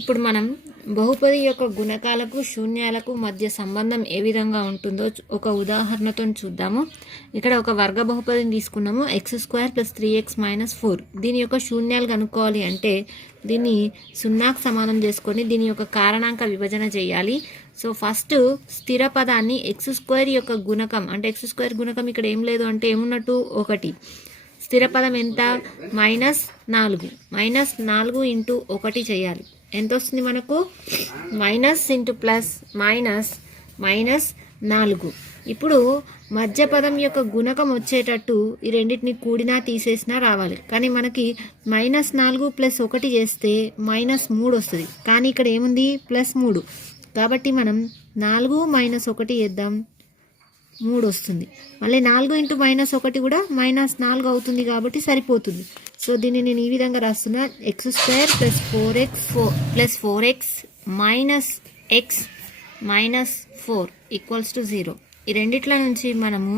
ఇప్పుడు మనం బహుపది యొక్క గుణకాలకు శూన్యాలకు మధ్య సంబంధం ఏ విధంగా ఉంటుందో ఒక ఉదాహరణతో చూద్దాము. ఇక్కడ ఒక వర్గ బహుపదిని తీసుకున్నాము, x² + 3x - 4. దీని యొక్క శూన్యాలు కనుక్కోవాలి అంటే దీన్ని 0కు సమానం చేసుకొని దీని యొక్క కారణాంక విభజన చేయాలి. సో ఫస్ట్ స్థిర పదాన్ని x² యొక్క గుణకం అంటే x² గుణకం ఇక్కడ ఏం లేదు అంటే ఏమున్నట్టు 1. స్థిర పదం ఎంత? -4. -4 × 1 చేయాలి. ఎంత వస్తుంది మనకు? Minus into plus -4. ఇప్పుడు మధ్య పదం యొక్క గుణకం వచ్చేటట్టు ఈ రెండింటిని కూడినా తీసేసినా రావాలి. కానీ మనకి -4 + 1 చేస్తే -3 వస్తుంది. కానీ ఇక్కడ ఏముంది? +3. కాబట్టి మనం 4 - 1 చేద్దాం, 3 వస్తుంది. మళ్ళీ 4 × -1 కూడా -4 అవుతుంది కాబట్టి సరిపోతుంది. సో దీన్ని నేను ఈ విధంగా రాస్తున్నా, x² + 4x - x - 4 = 0. ఈ రెండిట్ల నుంచి మనము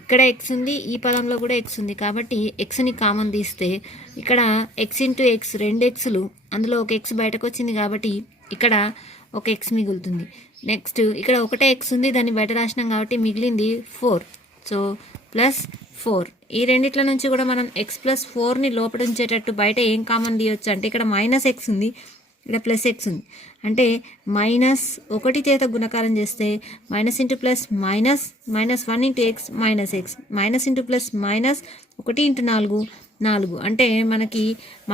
ఇక్కడ x ఉంది, ఈ పదంలో కూడా x ఉంది కాబట్టి xని కామన్ తీస్తే ఇక్కడ x × x 2 xలు, అందులో ఒక x బయటకు వచ్చింది కాబట్టి ఇక్కడ ఒక x మిగులుతుంది. నెక్స్ట్ ఇక్కడ ఒకటే x ఉంది, దాన్ని బయట రాసినాం కాబట్టి మిగిలింది 4. సో +4. ఈ రెండిట్ల నుంచి కూడా మనం x + 4ని లోపల ఉంచేటట్టు బయట ఏం కామన్ తీయొచ్చు అంటే ఇక్కడ -x ఉంది, ఇక్కడ +x ఉంది. అంటే -1 చేత గుణకారం చేస్తే -+, -1 × x - x, -+, -1 × 4 అంటే మనకి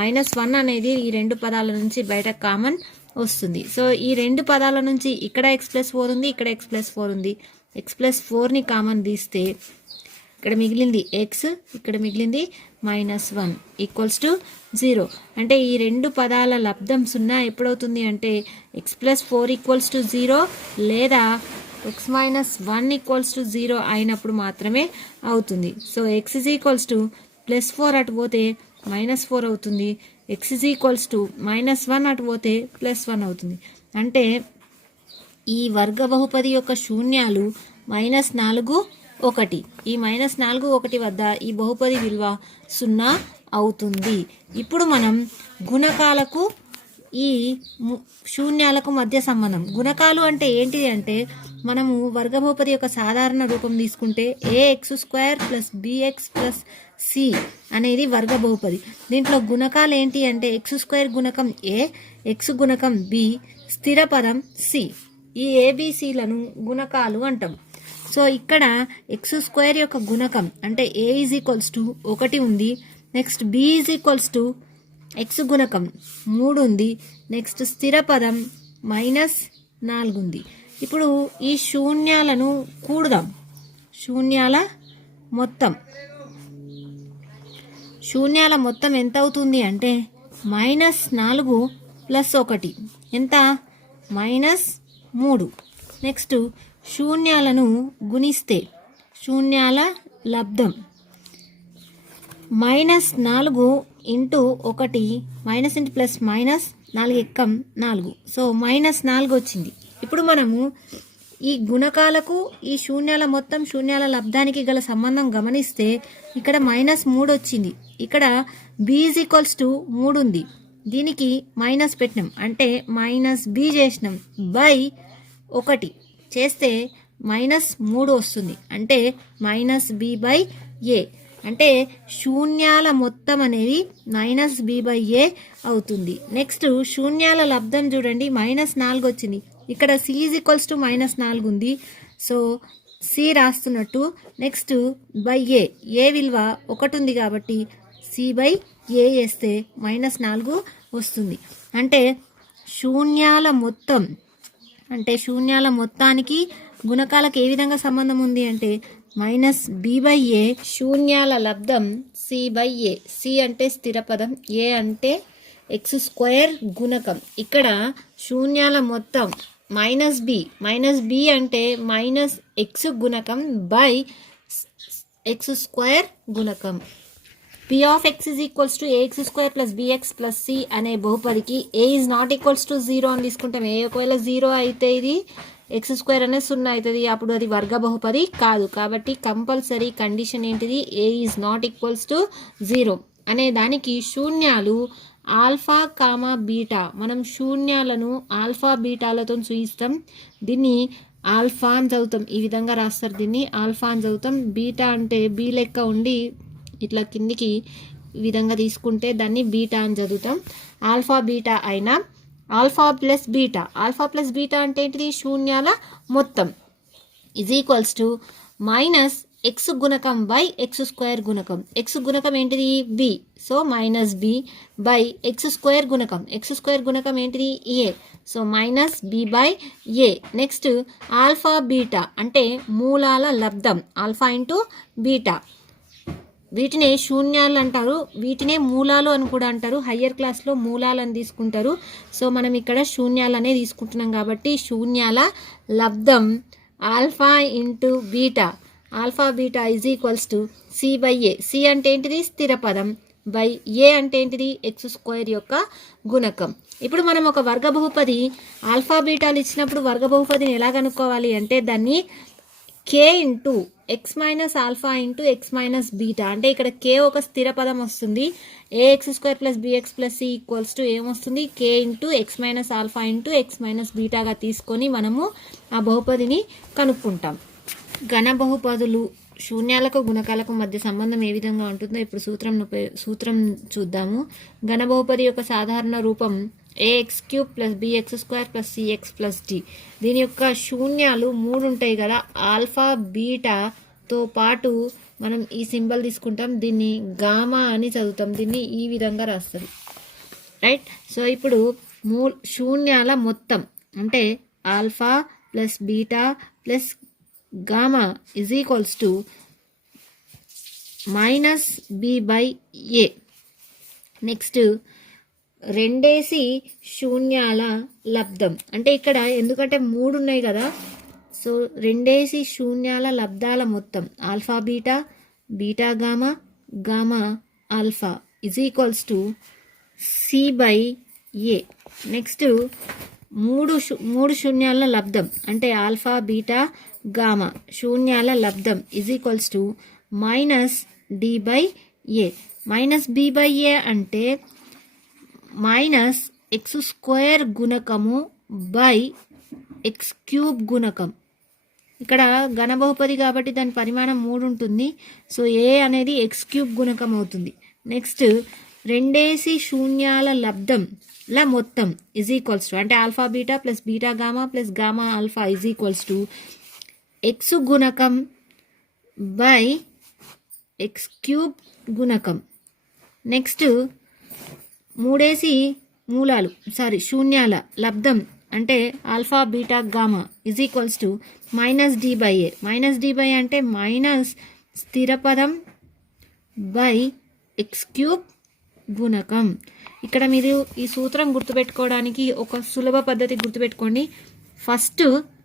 -1 అనేది ఈ రెండు పదాల నుంచి బయట కామన్ వస్తుంది. సో ఈ రెండు పదాల నుంచి ఇక్కడ x + 4 ఉంది, ఇక్కడ x + 4 ఉంది. x + 4ని కామన్ తీస్తే ఇక్కడ మిగిలింది x, ఇక్కడ మిగిలింది -1 = 0. అంటే ఈ రెండు పదాల లబ్ధం 0 ఎప్పుడవుతుంది అంటే x + 4 = 0 లేదా x - 1 = 0 అయినప్పుడు మాత్రమే అవుతుంది. సో x +4 అటు పోతే -4 అవుతుంది, x -1 అటు పోతే +1 అవుతుంది. అంటే ఈ వర్గ బహుపది యొక్క శూన్యాలు -4, 1. ఈ -4, 1 వద్ద ఈ బహుపది విలువ 0 అవుతుంది. ఇప్పుడు మనం గుణకాలకు ఈ శూన్యాలకు మధ్య సంబంధం. గుణకాలు అంటే ఏంటిది అంటే మనము వర్గ బహుపది యొక్క సాధారణ రూపం తీసుకుంటే ax² + bx + c అనేది వర్గ బహుపది. దీంట్లో గుణకాలు ఏంటి అంటే x² గుణకం a, x గుణకం b, స్థిర పదం c. ఈ abcలను గుణకాలు అంటాం. సో ఇక్కడ x² యొక్క గుణకం అంటే a = 1 ఉంది. నెక్స్ట్ b = x గుణకం 3 ఉంది. నెక్స్ట్ స్థిర పదం -4 ఉంది. ఇప్పుడు ఈ శూన్యాలను కూడదాం. శూన్యాల మొత్తం ఎంత అవుతుంది అంటే -4 + 1 ఎంత? -3. నెక్స్ట్ శూన్యాలను గుణిస్తే శూన్యాల లబ్ధం -4 × 1 -+, -4 సో -4 వచ్చింది. ఇప్పుడు మనము ఈ గుణకాలకు ఈ శూన్యాల మొత్తం శూన్యాల లబ్ధానికి గల సంబంధం గమనిస్తే ఇక్కడ -3 వచ్చింది. ఇక్కడ b = 3 ఉంది, దీనికి మైనస్ పెట్టినాం అంటే -b చేసినాం బై 1 చేస్తే -3 వస్తుంది అంటే -b/a. అంటే శూన్యాల మొత్తం అనేది -b/a అవుతుంది. నెక్స్ట్ శూన్యాల లబ్ధం చూడండి, -4 వచ్చింది. ఇక్కడ c = -4 ఉంది, సో c రాస్తున్నట్టు. నెక్స్ట్ a విలువ 1 ఉంది కాబట్టి c/a వేస్తే -4 వస్తుంది. అంటే శూన్యాల మొత్తానికి గుణకాలకు ఏ విధంగా సంబంధం ఉంది అంటే -b/a. శూన్యాల లబ్ధం c/a. c అంటే స్థిర పదం, a అంటే x² గుణకం. ఇక్కడ శూన్యాల మొత్తం -b అంటే -x గుణకం బై x² గుణకం. p of x = ax² + bx + c అనే బహుపదికి a ≠ 0 అని తీసుకుంటాం. a ఒకవేళ 0 అయితే ఇది x² అనేది 0 అవుతుంది, అప్పుడు అది వర్గ బహుపది కాదు. కాబట్టి కంపల్సరీ కండిషన్ ఏంటిది? a ≠ 0 అనే దానికి శూన్యాలు ఆల్ఫా కామా బీటా, మనం శూన్యాలను ఆల్ఫా బీటాలతో చూయిస్తాం. దీన్ని ఆల్ఫా అని చదువుతాం, ఈ విధంగా రాస్తారు. దీన్ని ఆల్ఫా అని చదువుతాం. బీటా అంటే బీ లెక్క ఉండి ఇట్లా కిందికి ఈ విధంగా తీసుకుంటే దాన్ని బీటా అని చదువుతాం. ఆల్ఫా బీటా అయినా alpha plus beta, alpha plus beta అంటే ఏంటిది? శూన్యాల మొత్తం is equals to minus x గుణకం బై ఎక్స్ స్క్వేర్ గుణకం. ఎక్స్ గుణకం ఏంటిది? B. So minus B by x square గుణకం. ఎక్స్ స్క్వేర్ గుణకం ఏంటిది? A. So minus B by A. Next alpha beta అంటే మూలాల లబ్ధం, ఆల్ఫా ఇంటూ బీటా. వీటినే శూన్యాలు అంటారు, వీటినే మూలాలు అని కూడా అంటారు. హయ్యర్ క్లాస్లో మూలాలని తీసుకుంటారు. సో మనం ఇక్కడ శూన్యాలనే తీసుకుంటున్నాం కాబట్టి శూన్యాల లబ్ధం alpha into beta, alpha beta is equals to C by A. C అంటే ఏంటిది? స్థిర పదం. బై ఏ అంటే ఏంటిది? ఎక్స్ స్క్వేర్ యొక్క గుణకం. ఇప్పుడు మనం ఒక వర్గ బహుపది ఆల్ఫా బీటాలు ఇచ్చినప్పుడు వర్గ బహుపదిని ఎలా కనుక్కోవాలి అంటే దాన్ని K into x minus alpha into x minus beta, అంటే ఇక్కడ కే ఒక స్థిర పదం వస్తుంది. A x square plus b x plus C equals to ఏమొస్తుంది? K into x minus alpha into x minus బీటాగా తీసుకొని మనము ఆ బహుపదిని కనుక్కుంటాం. ఘన బహుపదులు శూన్యాలకు గుణకాలకు మధ్య సంబంధం ఏ విధంగా ఉంటుందో ఇప్పుడు సూత్రం చూద్దాము. ఘన బహుపది యొక్క సాధారణ రూపం a x cube plus b x square plus c x plus d. దీని యొక్క శూన్యాలు 3 ఉంటాయి కదా, ఆల్ఫా బీటాతో పాటు మనం ఈ సింబల్ తీసుకుంటాం, దీన్ని గామా అని చదువుతాం. దీన్ని ఈ విధంగా రాస్తారు, రైట్. సో ఇప్పుడు శూన్యాల మొత్తం అంటే alpha plus beta plus gamma is equals to minus B by A. Next రెండేసి శూన్యాల లబ్ధం, అంటే ఇక్కడ ఎందుకంటే 3 ఉన్నాయి కదా, సో రెండేసి శూన్యాల లబ్ధాల మొత్తం alpha beta, beta gamma, gamma alpha is equals to C by A. Next మూడు శూన్యాల లబ్ధం అంటే ఆల్ఫా బీటా గామా శూన్యాల లబ్ధం is equals to minus D by A. Minus B by A అంటే మైనస్ ఎక్స్ స్క్వేర్ గుణకము బై ఎక్స్ క్యూబ్ గుణకం. ఇక్కడ ఘన బహుపది కాబట్టి దాని పరిమాణం 3 ఉంటుంది. సో ఏ అనేది ఎక్స్ క్యూబ్ గుణకం అవుతుంది. నెక్స్ట్ రెండేసి శూన్యాల లబ్ధంల మొత్తం ఈజ్ ఈక్వల్స్ టు అంటే alpha beta plus beta gamma plus gamma alpha is equals to x గుణకం బై ఎక్స్ క్యూబ్ గుణకం. నెక్స్ట్ శూన్యాల లబ్ధం అంటే alpha beta gamma is equals to minus D by A. Minus D by అంటే minus స్థిరపదం by x cube గుణకం. ఇక్కడ మీరు ఈ సూత్రం గుర్తుపెట్టుకోవడానికి ఒక సులభ పద్ధతి గుర్తుపెట్టుకోండి. ఫస్ట్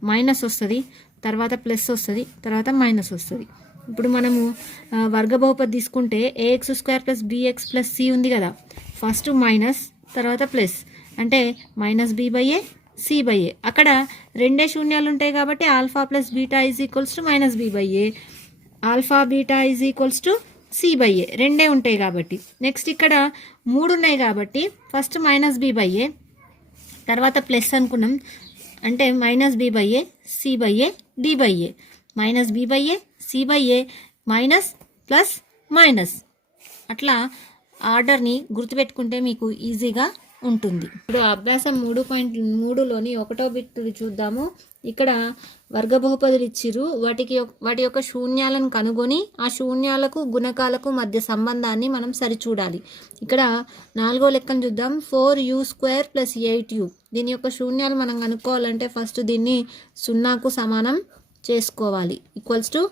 మైనస్ వస్తుంది, తర్వాత ప్లస్ వస్తుంది, తర్వాత మైనస్ వస్తుంది. ఇప్పుడు మనము వర్గ బహుపది తీసుకుంటే a x square plus b x plus C ఉంది కదా, ఫస్ట్ మైనస్ తర్వాత ప్లస్ అంటే minus B by A C by A. అక్కడ రెండే శూన్యాలు ఉంటాయి కాబట్టి alpha plus beta is equals to minus B by A, alpha beta is equals to C by A, రెండే ఉంటాయి కాబట్టి. నెక్స్ట్ ఇక్కడ 3 ఉన్నాయి కాబట్టి first minus B by A తర్వాత ప్లస్ అనుకున్నాం అంటే minus B by A C by A d by A, minus B by A C by A minus plus minus. అట్లా ఆర్డర్ని గుర్తుపెట్టుకుంటే మీకు ఈజీగా ఉంటుంది. ఇప్పుడు అభ్యాసం 3.3లోని 1వ బిట్ చూద్దాము. ఇక్కడ వర్గ బహుపదులు ఇచ్చిర్రు, వాటి యొక్క శూన్యాలను కనుగొని ఆ శూన్యాలకు గుణకాలకు మధ్య సంబంధాన్ని మనం సరిచూడాలి. ఇక్కడ 4వ లెక్కను చూద్దాం. 4u² plus 8u. దీని యొక్క శూన్యాలు మనం కనుక్కోవాలంటే ఫస్ట్ దీన్ని 0కు సమానం చేసుకోవాలి, ఈక్వల్స్ టు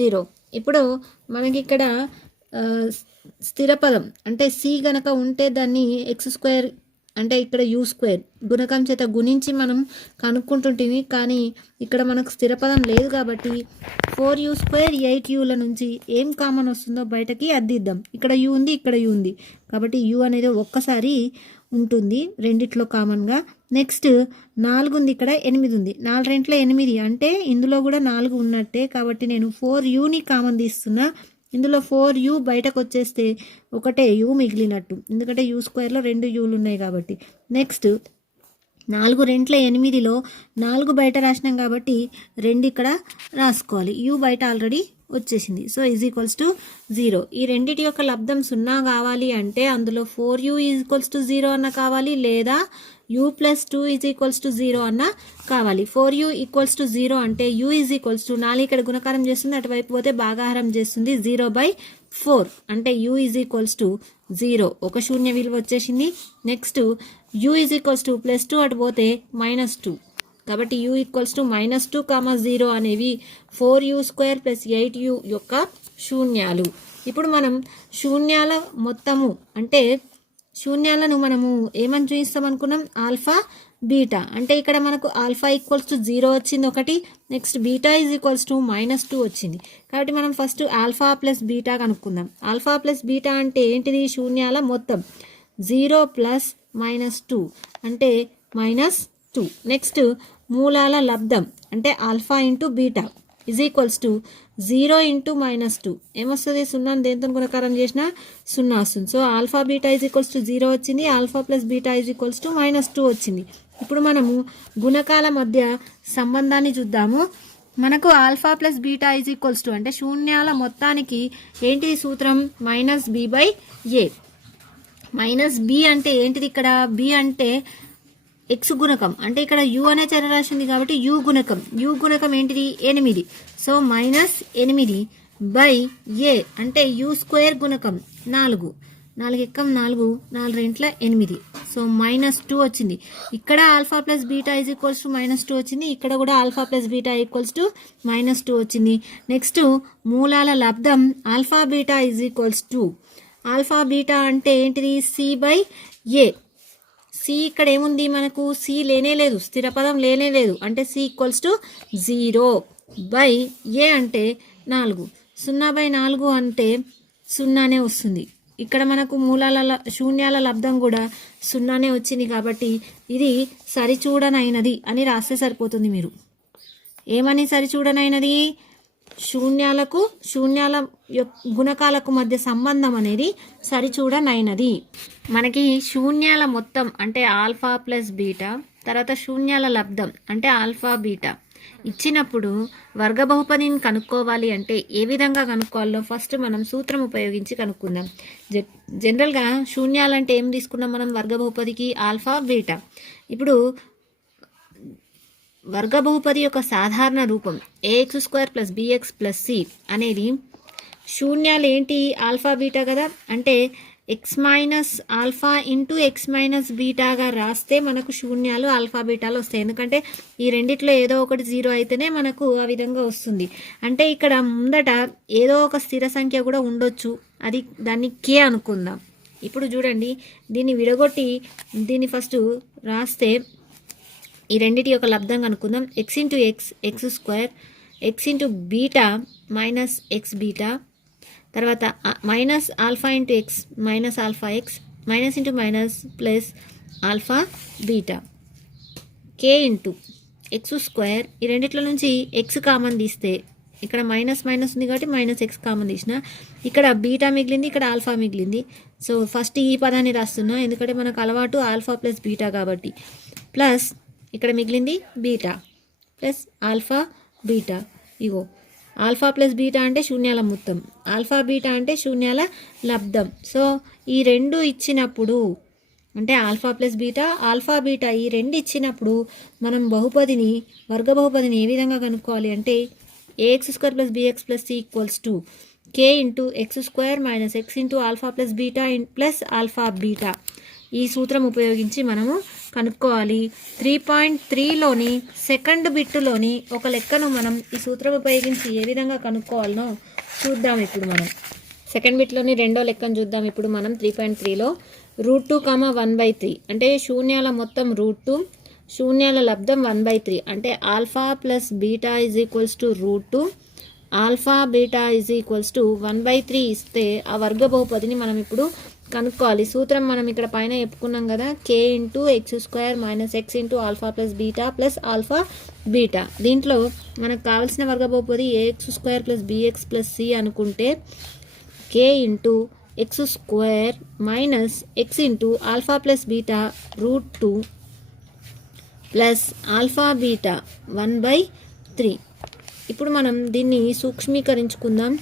0. ఇప్పుడు మనకి ఇక్కడ స్థిరపదం అంటే సి గనక ఉంటే దాన్ని ఎక్స్ స్క్వేర్ అంటే ఇక్కడ యూ స్క్వేర్ గుణకం చేత గుణించి మనం కనుక్కుంటుంటివి. కానీ ఇక్కడ మనకు స్థిరపదం లేదు కాబట్టి 4u² 8uల నుంచి ఏం కామన్ వస్తుందో బయటకి అద్దిద్దాం. ఇక్కడ యూ ఉంది, ఇక్కడ యూ ఉంది కాబట్టి యూ అనేది ఒక్కసారి ఉంటుంది రెండిట్లో కామన్గా. నెక్స్ట్ 4 ఉంది, ఇక్కడ 8 ఉంది, 4 2 8 అంటే ఇందులో కూడా 4 ఉన్నట్టే కాబట్టి నేను 4uని కామన్ తీస్తున్నా. ఇందులో 4u బయటకు వచ్చేస్తే ఒకటే u మిగిలినట్టు, ఎందుకంటే u² 2 uలు ఉన్నాయి కాబట్టి. నెక్స్ట్ 4 2 8లో 4 బయట రాసినాం కాబట్టి 2 ఇక్కడ రాసుకోవాలి. u బయట ఆల్రెడీ వచ్చేసింది. So is equals to 0. ఈ రెండిటి యొక్క లబ్ధం 0 కావాలి అంటే అందులో 4u ఈజ్ ఈక్వల్స్ టు 0 అన్న కావాలి, లేదా u plus 2 is equals to 0 అన్న కావాలి. 4u ఈక్వల్స్ టు 0 అంటే u ఈజ్ ఈక్వల్స్ టు 4 ఇక్కడ గుణకారం చేస్తుంది, అటువైపు పోతే భాగాహారం చేస్తుంది, 0/4 అంటే u ఈజ్ ఈక్వల్స్ టు 0. ఒక శూన్య విలువ వచ్చేసింది. Next u is equals to +2 అటు పోతే -2, కాబట్టి u ఈక్వల్స్ టు -2, 0 అనేవి 4u² + 8u యొక్క శూన్యాలు. ఇప్పుడు మనం శూన్యాల మొత్తము అంటే శూన్యాలను మనము ఏమని చూపిస్తాం అనుకున్నాం, ఆల్ఫా బీటా. అంటే ఇక్కడ మనకు ఆల్ఫా ఈక్వల్స్ టు 0 వచ్చింది ఒకటి, next beta is equals to -2 వచ్చింది. కాబట్టి మనం ఫస్ట్ ఆల్ఫా ప్లస్ బీటా కనుక్కుందాం. ఆల్ఫా ప్లస్ బీటా అంటే ఏంటిది, శూన్యాల మొత్తం. 0 + -2 అంటే -2. నెక్స్ట్ మూలాల లబ్ధం అంటే alpha into beta is equals to 0 × -2 ఏమొస్తుంది, 0 దేంతో గుణకారం చేసినా 0 వస్తుంది. So alpha beta is equals to 0 వచ్చింది, alpha plus beta is equals to -2 వచ్చింది. ఇప్పుడు మనము గుణకాల మధ్య సంబంధాన్ని చూద్దాము. మనకు alpha plus beta is equals to అంటే శూన్యాల మొత్తానికి ఏంటిది సూత్రం, -b/a. -b అంటే ఏంటిది, ఇక్కడ b అంటే x గుణకం, అంటే ఇక్కడ u అనే చరరాశి ఉంది కాబట్టి u గుణకం ఏంటిది, 8. సో -8/a అంటే u² గుణకం 4. 4 × 4 4 × 8. సో -2 వచ్చింది. ఇక్కడ alpha plus beta is equals to -2 వచ్చింది, ఇక్కడ కూడా alpha plus beta equals to -2 వచ్చింది. నెక్స్ట్ మూలాల లబ్ధం alpha beta is equals to, alpha beta అంటే ఏంటిది, c/a. c ఇక్కడ ఏముంది మనకు, c లేనే లేదు, స్థిర పదం లేనే లేదు, అంటే c ఈక్వల్స్ టు 0/a అంటే 4. 0/4 అంటే 0నే వస్తుంది. ఇక్కడ మనకు మూలాల శూన్యాల లబ్ధం కూడా 0నే వచ్చింది కాబట్టి ఇది సరిచూడనైనది అని రాస్తే సరిపోతుంది. మీరు ఏమని సరిచూడనైనది, శూన్యాల గుణకాలకు మధ్య సంబంధం అనేది సరిచూడనైనది. మనకి శూన్యాల మొత్తం అంటే ఆల్ఫా ప్లస్ బీటా, తర్వాత శూన్యాల లబ్ధం అంటే ఆల్ఫా బీటా ఇచ్చినప్పుడు వర్గ బహుపదిని కనుక్కోవాలి అంటే ఏ విధంగా కనుక్కోవాలో ఫస్ట్ మనం సూత్రం ఉపయోగించి కనుక్కుందాం. జనరల్గా శూన్యాలంటే ఏం తీసుకున్నాం మనం వర్గ బహుపదికి, ఆల్ఫా బీటా. ఇప్పుడు వర్గ బహుపది యొక్క సాధారణ రూపం ax² + bx + c అనేది శూన్యాలు ఏంటి, ఆల్ఫా బీటా కదా, అంటే x - ఆల్ఫా ఇంటూ x - బీటాగా రాస్తే మనకు శూన్యాలు ఆల్ఫా బీటాలు వస్తాయి. ఎందుకంటే ఈ రెండిట్లో ఏదో ఒకటి 0 అయితేనే మనకు ఆ విధంగా వస్తుంది. అంటే ఇక్కడ ముందట ఏదో ఒక స్థిర సంఖ్య కూడా ఉండొచ్చు, అది దాన్ని k అనుకుందాం. ఇప్పుడు చూడండి, దీన్ని విడగొట్టి దీన్ని ఫస్ట్ రాస్తే ఈ రెండిటి యొక్క లబ్ధం కనుక్కుందాం. x × x x², x × beta -x beta, తర్వాత -alpha × x -alpha x, -× alpha beta, k × x². ఈ రెండిట్లో నుంచి x కామన్ తీస్తే ఇక్కడ మైనస్ ఉంది కాబట్టి -x కామన్ తీసిన, ఇక్కడ బీటా మిగిలింది, ఇక్కడ ఆల్ఫా మిగిలింది. సో ఫస్ట్ ఈ పదాన్ని రాస్తున్నా ఎందుకంటే మనకు అలవాటు ఆల్ఫా ప్లస్ బీటా కాబట్టి, ప్లస్ ఇక్కడ మిగిలింది బీటా ప్లస్ ఆల్ఫా బీటా. ఇగో ఆల్ఫా ప్లస్ బీటా అంటే శూన్యాల మొత్తం, ఆల్ఫా బీటా అంటే శూన్యాల లబ్ధం. సో ఈ రెండు ఇచ్చినప్పుడు అంటే alpha plus beta, alpha beta ఈ రెండు ఇచ్చినప్పుడు మనం వర్గ బహుపదిని ఏ విధంగా కనుక్కోవాలి అంటే ax² + bx + c = k × x² - x × alpha plus beta plus alpha beta. ఈ సూత్రం ఉపయోగించి మనము కనుక్కోవాలి. 3.3లోని సెకండ్ బిట్టులోని ఒక లెక్కను మనం ఈ సూత్రం ఉపయోగించి ఏ విధంగా కనుక్కోవాలనో చూద్దాం. ఇప్పుడు మనం సెకండ్ బిట్లోని రెండో లెక్కను చూద్దాం. ఇప్పుడు మనం 3.3లో √2, 1/3 అంటే శూన్యాల మొత్తం √2, శూన్యాల లబ్ధం 1/3 అంటే alpha plus beta is equals to √2, alpha beta is equals to 1/3 ఇస్తే ఆ వర్గ బహుపదిని మనం ఇప్పుడు కనుక్కోవాలి. సూత్రం మనం ఇక్కడ పైన చెప్పుకున్నాం కదా, k into x square minus x into alpha plus beta plus alpha beta. దీంట్లో మనకు కావాల్సిన వర్గ బహుపది a x square plus b x plus c అనుకుంటే k into x square minus x into alpha plus beta √2 plus alpha beta 1/3. ఇప్పుడు మనం దీన్ని సూక్ష్మీకరించుకుందాం.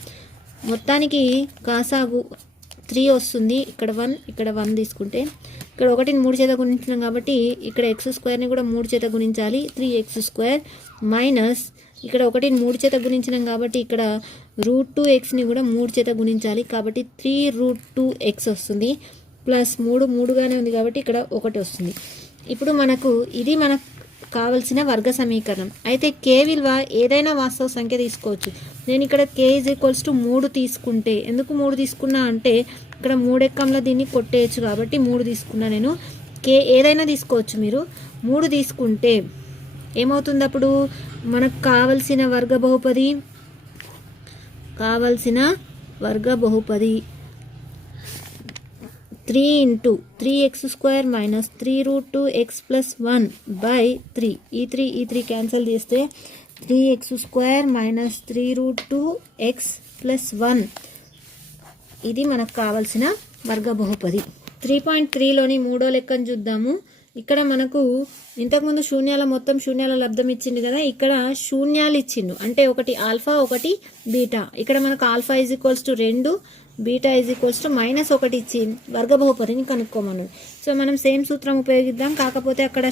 మొత్తానికి కాసాగు 3 వస్తుంది. ఇక్కడ 1 తీసుకుంటే ఇక్కడ 1ని 3 చేత గుణించినాం కాబట్టి ఇక్కడ ఎక్స్ స్క్వేర్ని కూడా 3 చేత గుణించాలి. 3x² మైనస్ ఇక్కడ 1ని 3 చేత గుణించినాం కాబట్టి ఇక్కడ √2xని కూడా 3 చేత గుణించాలి కాబట్టి 3√2x వస్తుంది. ప్లస్ 3గానే ఉంది కాబట్టి ఇక్కడ 1 వస్తుంది. ఇప్పుడు మనకు ఇది మనకు కావలసిన వర్గ సమీకరణం. అయితే k విలువ ఏదైనా వాస్తవ సంఖ్య తీసుకోవచ్చు. నేను ఇక్కడ k = 3 తీసుకుంటే, ఎందుకు 3 తీసుకున్నా అంటే ఇక్కడ 3 ఎక్కంలో దీన్ని కొట్టేయచ్చు కాబట్టి 3 తీసుకున్నా. నేను k ఏదైనా తీసుకోవచ్చు. మీరు 3 తీసుకుంటే ఏమవుతుంది? అప్పుడు మనకు కావలసిన వర్గ బహుపది 3 into 3x² minus 3√2x plus 1/3. ఈ 3 క్యాన్సిల్ చేస్తే 3x² మైనస్ 3√2x ప్లస్ 1. ఇది మనకు కావాల్సిన వర్గ బహుపది. 3.3లోని మూడో లెక్కను చూద్దాము. ఇక్కడ మనకు ఇంతకుముందు మొత్తం శూన్యాల లబ్ధం ఇచ్చిండు కదా, ఇక్కడ శూన్యాలు ఇచ్చిండు. అంటే ఒకటి ఆల్ఫా ఒకటి బీటా. ఇక్కడ మనకు ఆల్ఫా = 2, బీటా -1 ఇచ్చి వర్గ బహుపదిని కనుక్కోమన్నాడు. సో మనం సేమ్ సూత్రం ఉపయోగిద్దాం. కాకపోతే అక్కడ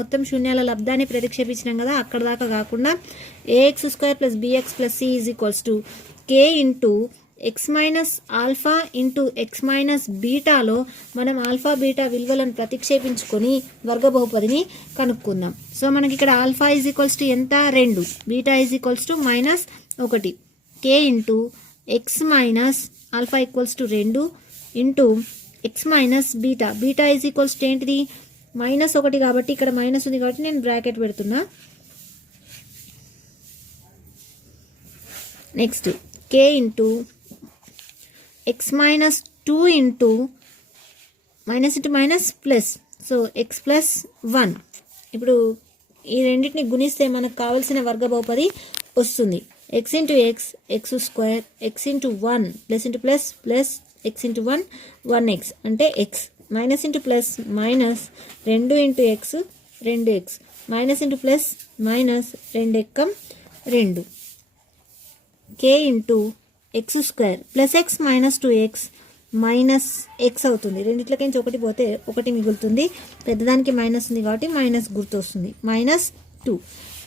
మొత్తం శూన్యాల లబ్ధాన్ని ప్రతిక్షేపించినాం కదా, అక్కడ దాకా కాకుండా ax² plus bx plus c = k into x minus alpha into x minus బీటాలో మనం ఆల్ఫా బీటా విలువలను ప్రతిక్షేపించుకొని వర్గ బహుపదిని కనుక్కుందాం. సో మనకి ఇక్కడ ఆల్ఫా ఎంత? 2, beta -1. k into x minus alpha 2 into x minus beta. Beta ఏంటిది? -1 కాబట్టి ఇక్కడ మైనస్ ఉంది కాబట్టి నేను బ్రాకెట్ పెడుతున్నా. Next k into x minus 2 into minus into minus plus, so X plus 1. ఇప్పుడు ఈ రెండింటిని గుణిస్తే మనకు కావాల్సిన వర్గ బహుపది వస్తుంది. x into X x² x into 1 plus into plus plus x into 1 1x అంటే x. Minus into plus minus 2 into x 2x minus into plus minus 2 ఎక్కం 2. k into x² plus x minus 2x minus x అవుతుంది. రెండిట్లకించి 1 పోతే 1 మిగులుతుంది. పెద్దదానికి minus ఉంది కాబట్టి minus గుర్తు వస్తుంది. -2.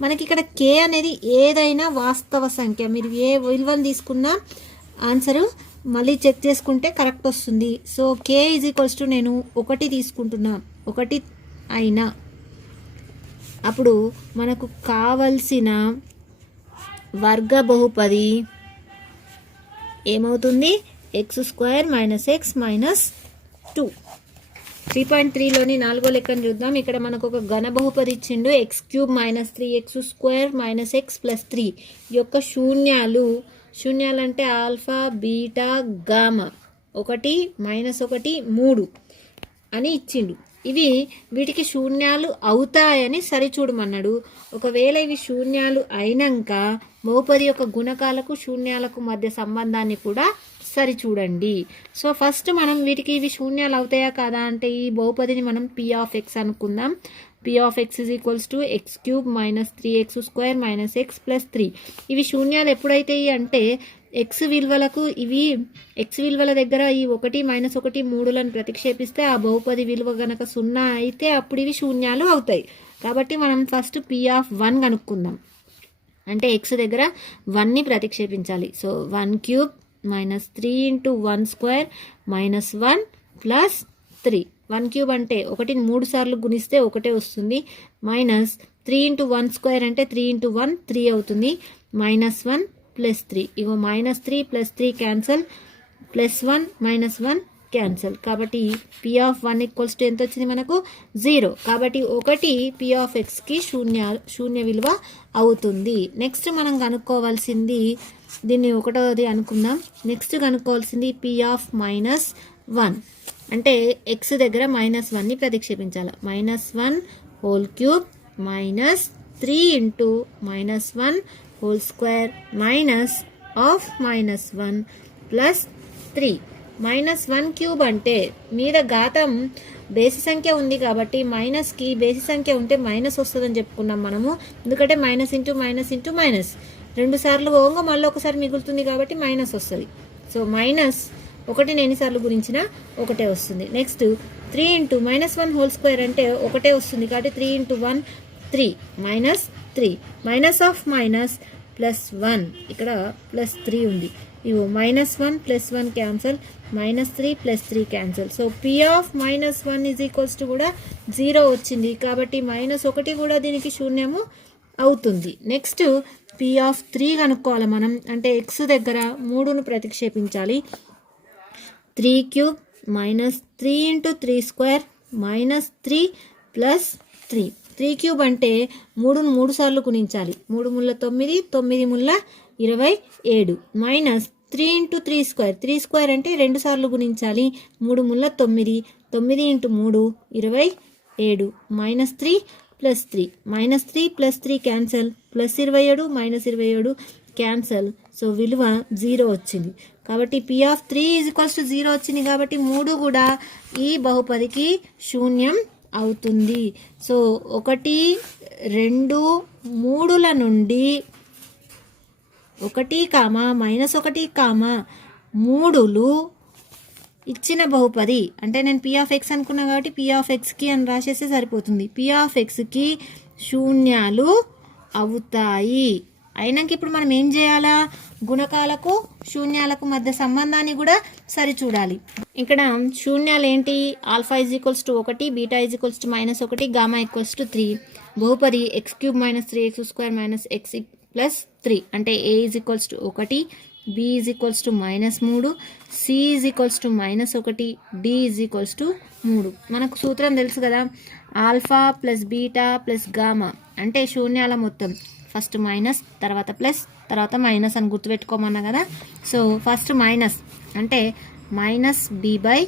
మనకి ఇక్కడ k అనేది ఏదైనా వాస్తవ సంఖ్య. మీరు ఏ విలువను తీసుకున్నా ఆన్సరు మళ్ళీ చెక్ చేసుకుంటే కరెక్ట్ వస్తుంది. సో k = నేను 1 తీసుకుంటున్నా. 1 అయినా అప్పుడు మనకు కావలసిన వర్గ బహుపది ఏమవుతుంది? x² minus x minus 2. 3.3లోని 4వ లెక్కను చూద్దాం. ఇక్కడ మనకు ఒక ఘన బహుపది ఇచ్చిండు. x³ minus 3x² minus x plus 3 యొక్క శూన్యాలు అంటే ఆల్ఫా బీటా గామా 1 -1 3 అని ఇచ్చిండు. వీటికి శూన్యాలు అవుతాయని సరిచూడమన్నాడు. ఒకవేళ ఇవి శూన్యాలు అయినాక బహుపది యొక్క గుణకాలకు శూన్యాలకు మధ్య సంబంధాన్ని కూడా సరిచూడండి. సో ఫస్ట్ మనం ఇవి శూన్యాలు అవుతాయా కాదా అంటే ఈ బహుపదిని మనం p(x) అనుకుందాం. p(x) = x³ minus 3x² minus x plus 3. ఇవి శూన్యాలు ఎప్పుడైతాయి అంటే x విలువల దగ్గర ఈ 1 -1 3లను ప్రతిక్షేపిస్తే ఆ బహుపది విలువ గనక 0 అయితే అప్పుడు ఇవి శూన్యాలు అవుతాయి. కాబట్టి మనం ఫస్ట్ p(1) కనుక్కుందాం. అంటే x దగ్గర 1ని ప్రతిక్షేపించాలి. So 1³ minus 3 into 1² minus 1 plus 3. 1³ అంటే 1ని 3 సార్లు గుణిస్తే 1 వస్తుంది. మైనస్ 3 ఇంటూ 1² అంటే 3 ఇంటూ 1 3 అవుతుంది. -1 ప్లస్ 3. ఇగో -3 ప్లస్ 3 క్యాన్సల్, ప్లస్ 1 -1 క్యాన్సల్. కాబట్టి p(1) = ఎంత వచ్చింది మనకు? 0. కాబట్టి 1 p(x)కి శూన్య విలువ అవుతుంది. నెక్స్ట్ మనం కనుక్కోవాల్సింది దీన్ని 1వది అనుకుందాం. నెక్స్ట్ కనుక్కోవాల్సింది p(-1). అంటే ఎక్స్ దగ్గర -1ని ప్రతిక్షేపించాలి. -1 whole cube minus 3 into -1 whole square minus of -1 plus 3. -1 cube అంటే మీద ఘాతం బేసి సంఖ్య ఉంది కాబట్టి మైనస్కి బేసి సంఖ్య ఉంటే మైనస్ వస్తుందని చెప్పుకున్నాం మనము. ఎందుకంటే minus into minus into minus 2 సార్లు పోగా మళ్ళీ ఒకసారి మిగులుతుంది కాబట్టి మైనస్ వస్తుంది. సో మైనస్ 1ని ఎన్నిసార్లు గురించినా ఒకటే వస్తుంది. నెక్స్ట్ 3 ఇంటూ -1 హోల్ స్క్వేర్ అంటే ఒకటే వస్తుంది కాబట్టి 3 into 1 3 minus 3 minus of minus plus 1 ఇక్కడ ప్లస్ 3 ఉంది. ఇవి -1 plus 1 cancel, -3 plus 3 cancel. So P of -1 is equals to కూడా 0 వచ్చింది కాబట్టి -1 కూడా దీనికి శూన్యము అవుతుంది. నెక్స్ట్ P ఆఫ్ 3 కనుక్కోవాలి మనం. అంటే ఎక్స్ దగ్గర 3ను ప్రతిక్షేపించాలి. 3 cube -3 into 3 square -3 plus 3. 3 cube అంటే 3ను 3 సార్లు గుణించాలి. 3 ముళ్ళ 9, 9 ముళ్ళ 27 మైనస్ 3 ఇంటూ 3 స్క్వేర్. 3 స్క్వేర్ అంటే 2 సార్లు గుణించాలి. 3 ముళ్ళ 9, 9 into 3 27 -3 plus 3 -3 plus 3 cancel, plus 27 -27 cancel. So విలువ 0 వచ్చింది. కాబట్టి P of 3 is equals to 0 వచ్చింది కాబట్టి 3 కూడా ఈ బహుపదికి శూన్యం అవుతుంది. సో 1, 2, 3ల నుండి 1, -1, 3లు ఇచ్చిన బహుపది. అంటే నేను P ఆఫ్ x అనుకున్నా కాబట్టి P ఆఫ్ xకి అని రాసేస్తే సరిపోతుంది. P ఆఫ్ xకి శూన్యాలు అవుతాయి. అయినాక ఇప్పుడు మనం ఏం చేయాలా? గుణకాలకు శూన్యాలకు మధ్య సంబంధాన్ని కూడా సరిచూడాలి. ఇక్కడ శూన్యాలు ఏంటి? Alpha is equals to 1, beta is equals to -1, gamma equals to 3. బహుపది x³ -3x² -x ప్లస్ 3 అంటే a is equals to 1, b is equals to -3, c is equals to -1, d is equals to 3. మనకు సూత్రం తెలుసు కదా, alpha plus beta plus gamma అంటే శూన్యాల మొత్తం. First minus, తర్వాత plus, తర్వాత మైనస్ అని గుర్తుపెట్టుకోమన్నా కదా. సో ఫస్ట్ మైనస్ అంటే -b/a.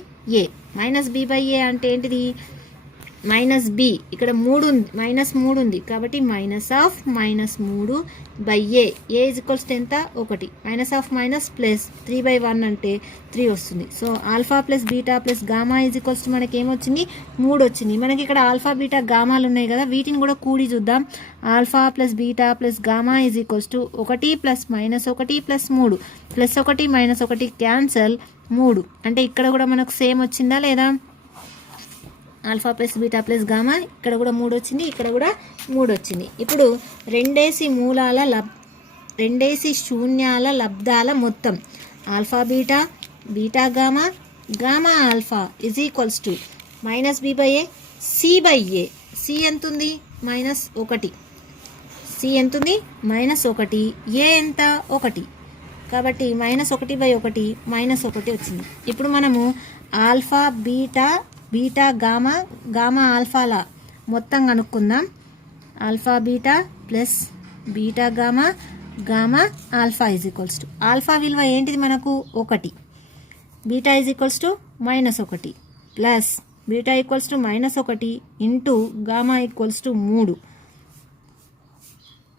-b/a అంటే ఏంటిది? -b. ఇక్కడ 3 ఉంది, -3 ఉంది కాబట్టి -3/a. a is equals to ఎంత? 1. -of ప్లస్ 3/1 అంటే 3 వస్తుంది. So alpha plus beta plus gamma is equals to మనకి ఏమొచ్చింది? 3 వచ్చింది. మనకి ఇక్కడ ఆల్ఫా బీటా గామాలు ఉన్నాయి కదా, వీటిని కూడా కూడి చూద్దాం. Alpha plus beta plus gamma is equals to 1 plus -1 plus 3 plus 1 -1 cancel 3. అంటే ఇక్కడ కూడా మనకు సేమ్ వచ్చిందా లేదా? Alpha plus beta plus gamma ఇక్కడ కూడా 3 వచ్చింది, ఇక్కడ కూడా 3 వచ్చింది. ఇప్పుడు రెండేసి శూన్యాల లబ్ధాల మొత్తం alpha beta, beta gamma, gamma alpha is equals to -b/a c/a. c ఎంత ఉంది? -1. c ఎంత ఉంది? -1. a ఎంత? 1. కాబట్టి -1/1 -1 వచ్చింది. ఇప్పుడు మనము alpha beta, beta gamma, gamma ఆల్ఫాల మొత్తం కనుక్కుందాం. Alpha beta plus beta gamma, gamma alpha is equals to alpha విలువ ఏంటిది మనకు? 1. Beta is equals to -1 plus beta equals to -1 into gamma equals to 3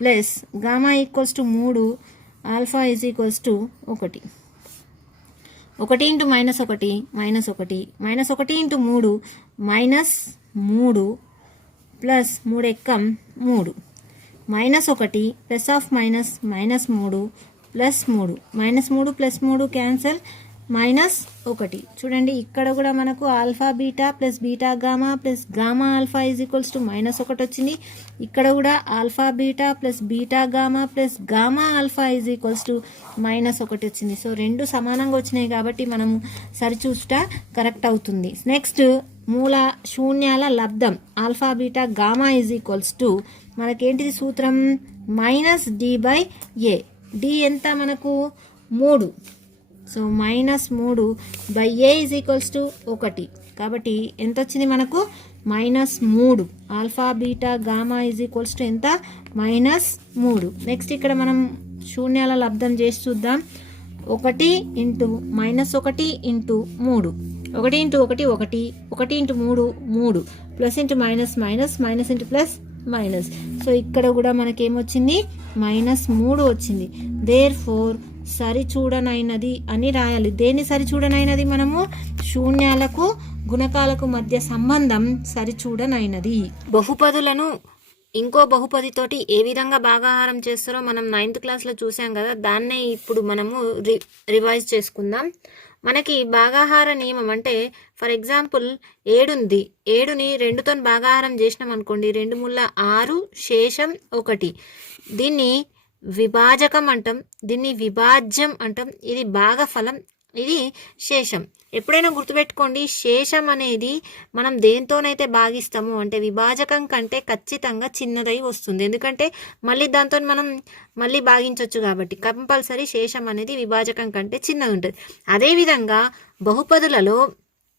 plus gamma equals to 3 alpha is equals to 1. 1 into -1 -1 -1 into 3 -3 plus 3 ఎక్కం 3 -1 plus of minus -3 plus 3 -3 plus 3 cancel -1. చూడండి ఇక్కడ కూడా మనకు alpha beta plus beta gamma plus gamma alpha is equals to -1 వచ్చింది. ఇక్కడ కూడా alpha beta plus beta gamma plus gamma alpha is equals to -1 వచ్చింది. So 2 సమానంగా వచ్చినాయి కాబట్టి మనం సరిచూసుట కరెక్ట్ అవుతుంది. నెక్స్ట్ మూల శూన్యాల లబ్ధం alpha beta gamma is equals to మనకేంటిది సూత్రం? -d/a. d ఎంత మనకు? 3. So -3/a is equals to 1. కాబట్టి ఎంత వచ్చింది మనకు? -3. Alpha beta gamma is equals to ఎంత? -3. నెక్స్ట్ ఇక్కడ మనం శూన్యాల లబ్ధం చేసి చూద్దాం. 1 into -1 into 3 1 into 1 1, 1 into 3 3, plus into minus minus, minus into plus minus. So ఇక్కడ కూడా మనకేమొచ్చింది -3 వచ్చింది. దేర్ ఫోర్ సరిచూడనైనది అని రాయాలి. దేన్ని సరిచూడనైనది? మనము శూన్యాలకు గుణకాలకు మధ్య సంబంధం సరిచూడనైనది. బహుపదులను ఇంకో బహుపదితోటి ఏ విధంగా భాగాహారం చేస్తారో మనం 9th క్లాస్లో చూసాం కదా, దాన్నే ఇప్పుడు మనము రివైజ్ చేసుకుందాం. మనకి భాగాహార నియమం అంటే ఫర్ ఎగ్జాంపుల్ 7 ఉంది, 7ని 2తో భాగాహారం చేసినాం అనుకోండి, 2 ముళ్ళ 6, శేషం 1. దీన్ని విభాజకం అంటాం, దీన్ని విభాజ్యం అంటాం. ఇది భాగఫలం, ఇది శేషం. ఎప్పుడైనా గుర్తుపెట్టుకోండి, శేషం అనేది మనం దేంతోనైతే భాగిస్తామో అంటే విభాజకం కంటే ఖచ్చితంగా చిన్నదై వస్తుంది. ఎందుకంటే మళ్ళీ దాంతో మనం మళ్ళీ భాగించవచ్చు కాబట్టి కంపల్సరీ శేషం అనేది విభాజకం కంటే చిన్నది ఉంటుంది. అదేవిధంగా బహుపదులలో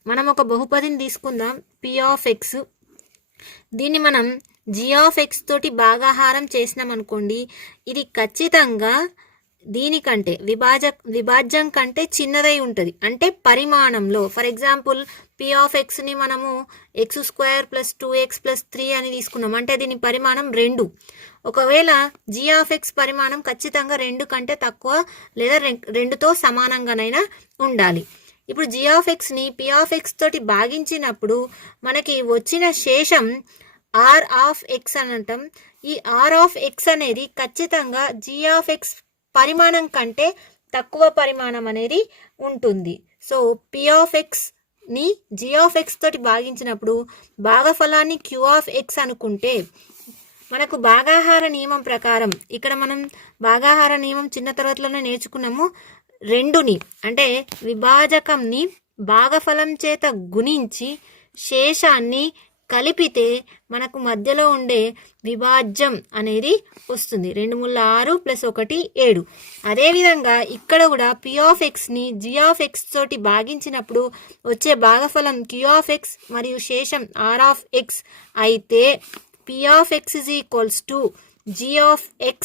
మనం ఒక బహుపదిని తీసుకుందాం, p(x). దీన్ని మనం g(x) తోటి భాగాహారం చేసినాం అనుకోండి, ఇది ఖచ్చితంగా దీనికంటే విభాజ్యం కంటే చిన్నదై ఉంటుంది. అంటే పరిమాణంలో ఫర్ ఎగ్జాంపుల్ p(x)ని మనము x² + 2x + 3 అని తీసుకున్నాం అంటే దీని పరిమాణం 2. ఒకవేళ g(x) పరిమాణం ఖచ్చితంగా 2 కంటే తక్కువ లేదా 2తో సమానంగానైనా ఉండాలి. ఇప్పుడు g(x)ని p(x) తోటి భాగించినప్పుడు మనకి వచ్చిన శేషం r(x) అని అంటాం. ఈ r(x) అనేది ఖచ్చితంగా g(x) పరిమాణం కంటే తక్కువ పరిమాణం అనేది ఉంటుంది. సో p(x)ని g(x) తోటి భాగించినప్పుడు భాగఫలాన్ని q(x) అనుకుంటే మనకు భాగాహార నియమం ప్రకారం ఇక్కడ మనం భాగాహార నియమం చిన్న తరగతిలోనే నేర్చుకున్నాము. 2ని అంటే విభాజకంని భాగఫలం చేత గుణించి శేషాన్ని కలిపితే మనకు మధ్యలో ఉండే విభాజ్యం అనేది వస్తుంది. 2 ముళ్ళ 6 + 1 7. అదేవిధంగా ఇక్కడ కూడా p(x)ని g(x) తోటి భాగించినప్పుడు వచ్చే భాగఫలం q(x) మరియు శేషం r(x) అయితే p(x) = g(x)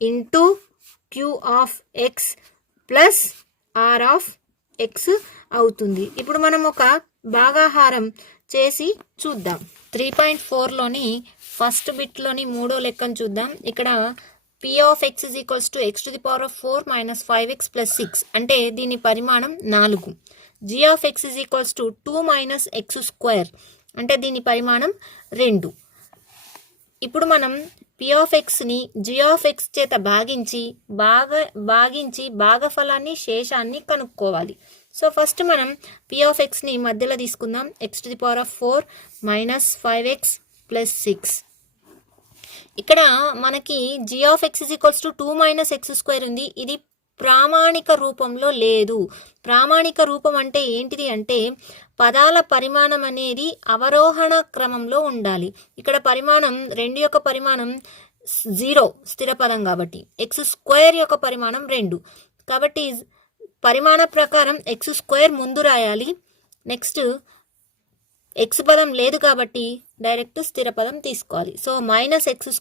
into q(x) plus r(x) అవుతుంది. ఇప్పుడు మనం ఒక భాగాహారం చేసి చూద్దాం. 3.4లోని ఫస్ట్ బిట్లోని 3వ లెక్కను చూద్దాం. ఇక్కడ p(x) = x⁴ - 5x + 6 అంటే దీని పరిమాణం 4. g(x) = 2 - x² అంటే దీని పరిమాణం 2. ఇప్పుడు మనం p(x)ని g(x) చేత భాగించి భాగఫలాన్ని శేషాన్ని కనుక్కోవాలి. సో ఫస్ట్ మనం p(x)ని మధ్యలో తీసుకుందాం, x⁴ - 5x + 6. ఇక్కడ మనకి g(x) = 2 - x² ఉంది. ఇది ప్రామాణిక రూపంలో లేదు. ప్రామాణిక రూపం అంటే ఏంటిది అంటే పదాల పరిమాణం అనేది అవరోహణ క్రమంలో ఉండాలి. ఇక్కడ పరిమాణం 2 యొక్క పరిమాణం 0 స్థిర పదం కాబట్టి, x² యొక్క పరిమాణం 2 కాబట్టి పరిమాణ ప్రకారం x² ముందు రాయాలి. నెక్స్ట్ x పదం లేదు కాబట్టి డైరెక్ట్ స్థిర పదం తీసుకోవాలి. సో -x²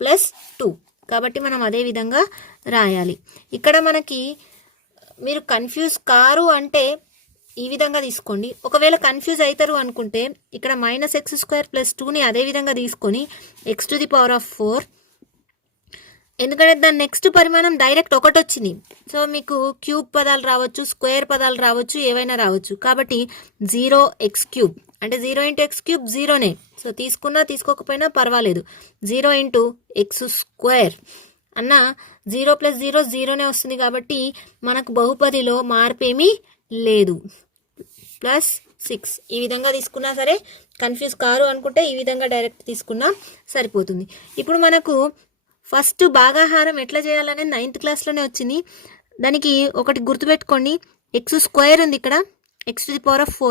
+ 2 కాబట్టి మనం అదే విధంగా రాయాలి. ఇక్కడ మనకి మీరు కన్ఫ్యూజ్ కారు అంటే ఈ విధంగా తీసుకోండి. ఒకవేళ కన్ఫ్యూజ్ అవుతారు అనుకుంటే ఇక్కడ -x² + 2ని అదే విధంగా తీసుకొని x⁴, ఎందుకంటే దాని నెక్స్ట్ పరిమాణం డైరెక్ట్ 1 వచ్చింది. సో మీకు క్యూబ్ పదాలు రావచ్చు, స్క్వేర్ పదాలు రావచ్చు, ఏవైనా రావచ్చు. కాబట్టి 0x³ అంటే 0 × x³ 0నే. సో తీసుకున్నా తీసుకోకపోయినా పర్వాలేదు. 0 × x² అన్న 0 + 0 0నే వస్తుంది కాబట్టి మనకు బహుపదిలో మార్పేమీ లేదు. +6 ఈ విధంగా తీసుకున్నా సరే, కన్ఫ్యూజ్ కారు అనుకుంటే ఈ విధంగా డైరెక్ట్ తీసుకున్నా సరిపోతుంది. ఇప్పుడు మనకు ఫస్ట్ భాగాహారం ఎట్లా చేయాలనేది 9th క్లాస్లోనే వచ్చింది. దానికి ఒకటి గుర్తుపెట్టుకోండి, x² ఉంది, ఇక్కడ x⁴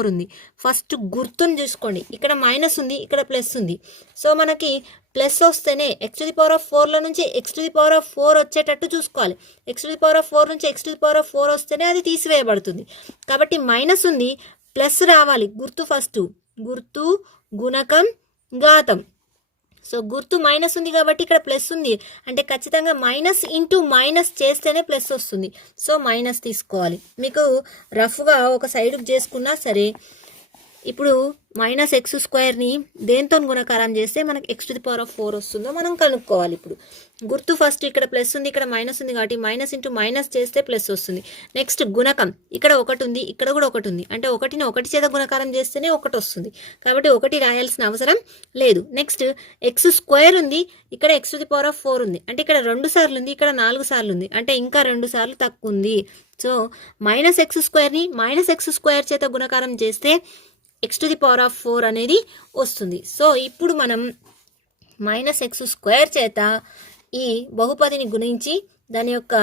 ఉంది. ఫస్ట్ గుర్తుని చూసుకోండి, ఇక్కడ మైనస్ ఉంది, ఇక్కడ ప్లస్ ఉంది. సో మనకి ప్లస్ వస్తేనే x⁴లో నుంచి x⁴ వచ్చేటట్టు చూసుకోవాలి. x⁴ నుంచి x⁴ వస్తేనే అది తీసివేయబడుతుంది. కాబట్టి మైనస్ ఉంది, ప్లస్ రావాలి. గుర్తు ఫస్ట్, గుర్తు, గుణకం, ఘాతం. సో గుర్తు మైనస్ ఉంది కాబట్టి ఇక్కడ ప్లస్ ఉంది, అంటే ఖచ్చితంగా మైనస్ ఇంటూ మైనస్ చేస్తేనే ప్లస్ వస్తుంది. సో మైనస్ తీసుకోవాలి. మీకు రఫ్గా ఒక సైడ్కి చేసుకున్నా సరే, ఇప్పుడు మైనస్ ఎక్స్ స్క్వేర్ని దేంతో గుణకారం చేస్తే మనకు x⁴ వస్తుందో మనం కనుక్కోవాలి. ఇప్పుడు గుర్తు ఫస్ట్ ఇక్కడ ప్లస్ ఉంది, ఇక్కడ మైనస్ ఉంది కాబట్టి మైనస్ ఇంటూ మైనస్ చేస్తే ప్లస్ వస్తుంది. నెక్స్ట్ గుణకం, ఇక్కడ 1 ఉంది, ఇక్కడ కూడా 1 ఉంది, అంటే 1ని 1 చేత గుణకారం చేస్తేనే 1 వస్తుంది, కాబట్టి 1 రాయాల్సిన అవసరం లేదు. నెక్స్ట్ x² ఉంది, ఇక్కడ x⁴ ఉంది, అంటే ఇక్కడ 2 సార్లు ఉంది, ఇక్కడ 4 సార్లు ఉంది, అంటే ఇంకా 2 సార్లు తక్కువ ఉంది. సో -x²ని -x² చేత గుణకారం చేస్తే x⁴ అనేది వస్తుంది. సో ఇప్పుడు మనం -x² చేత ఈ బహుపదిని గుణించి దాని యొక్క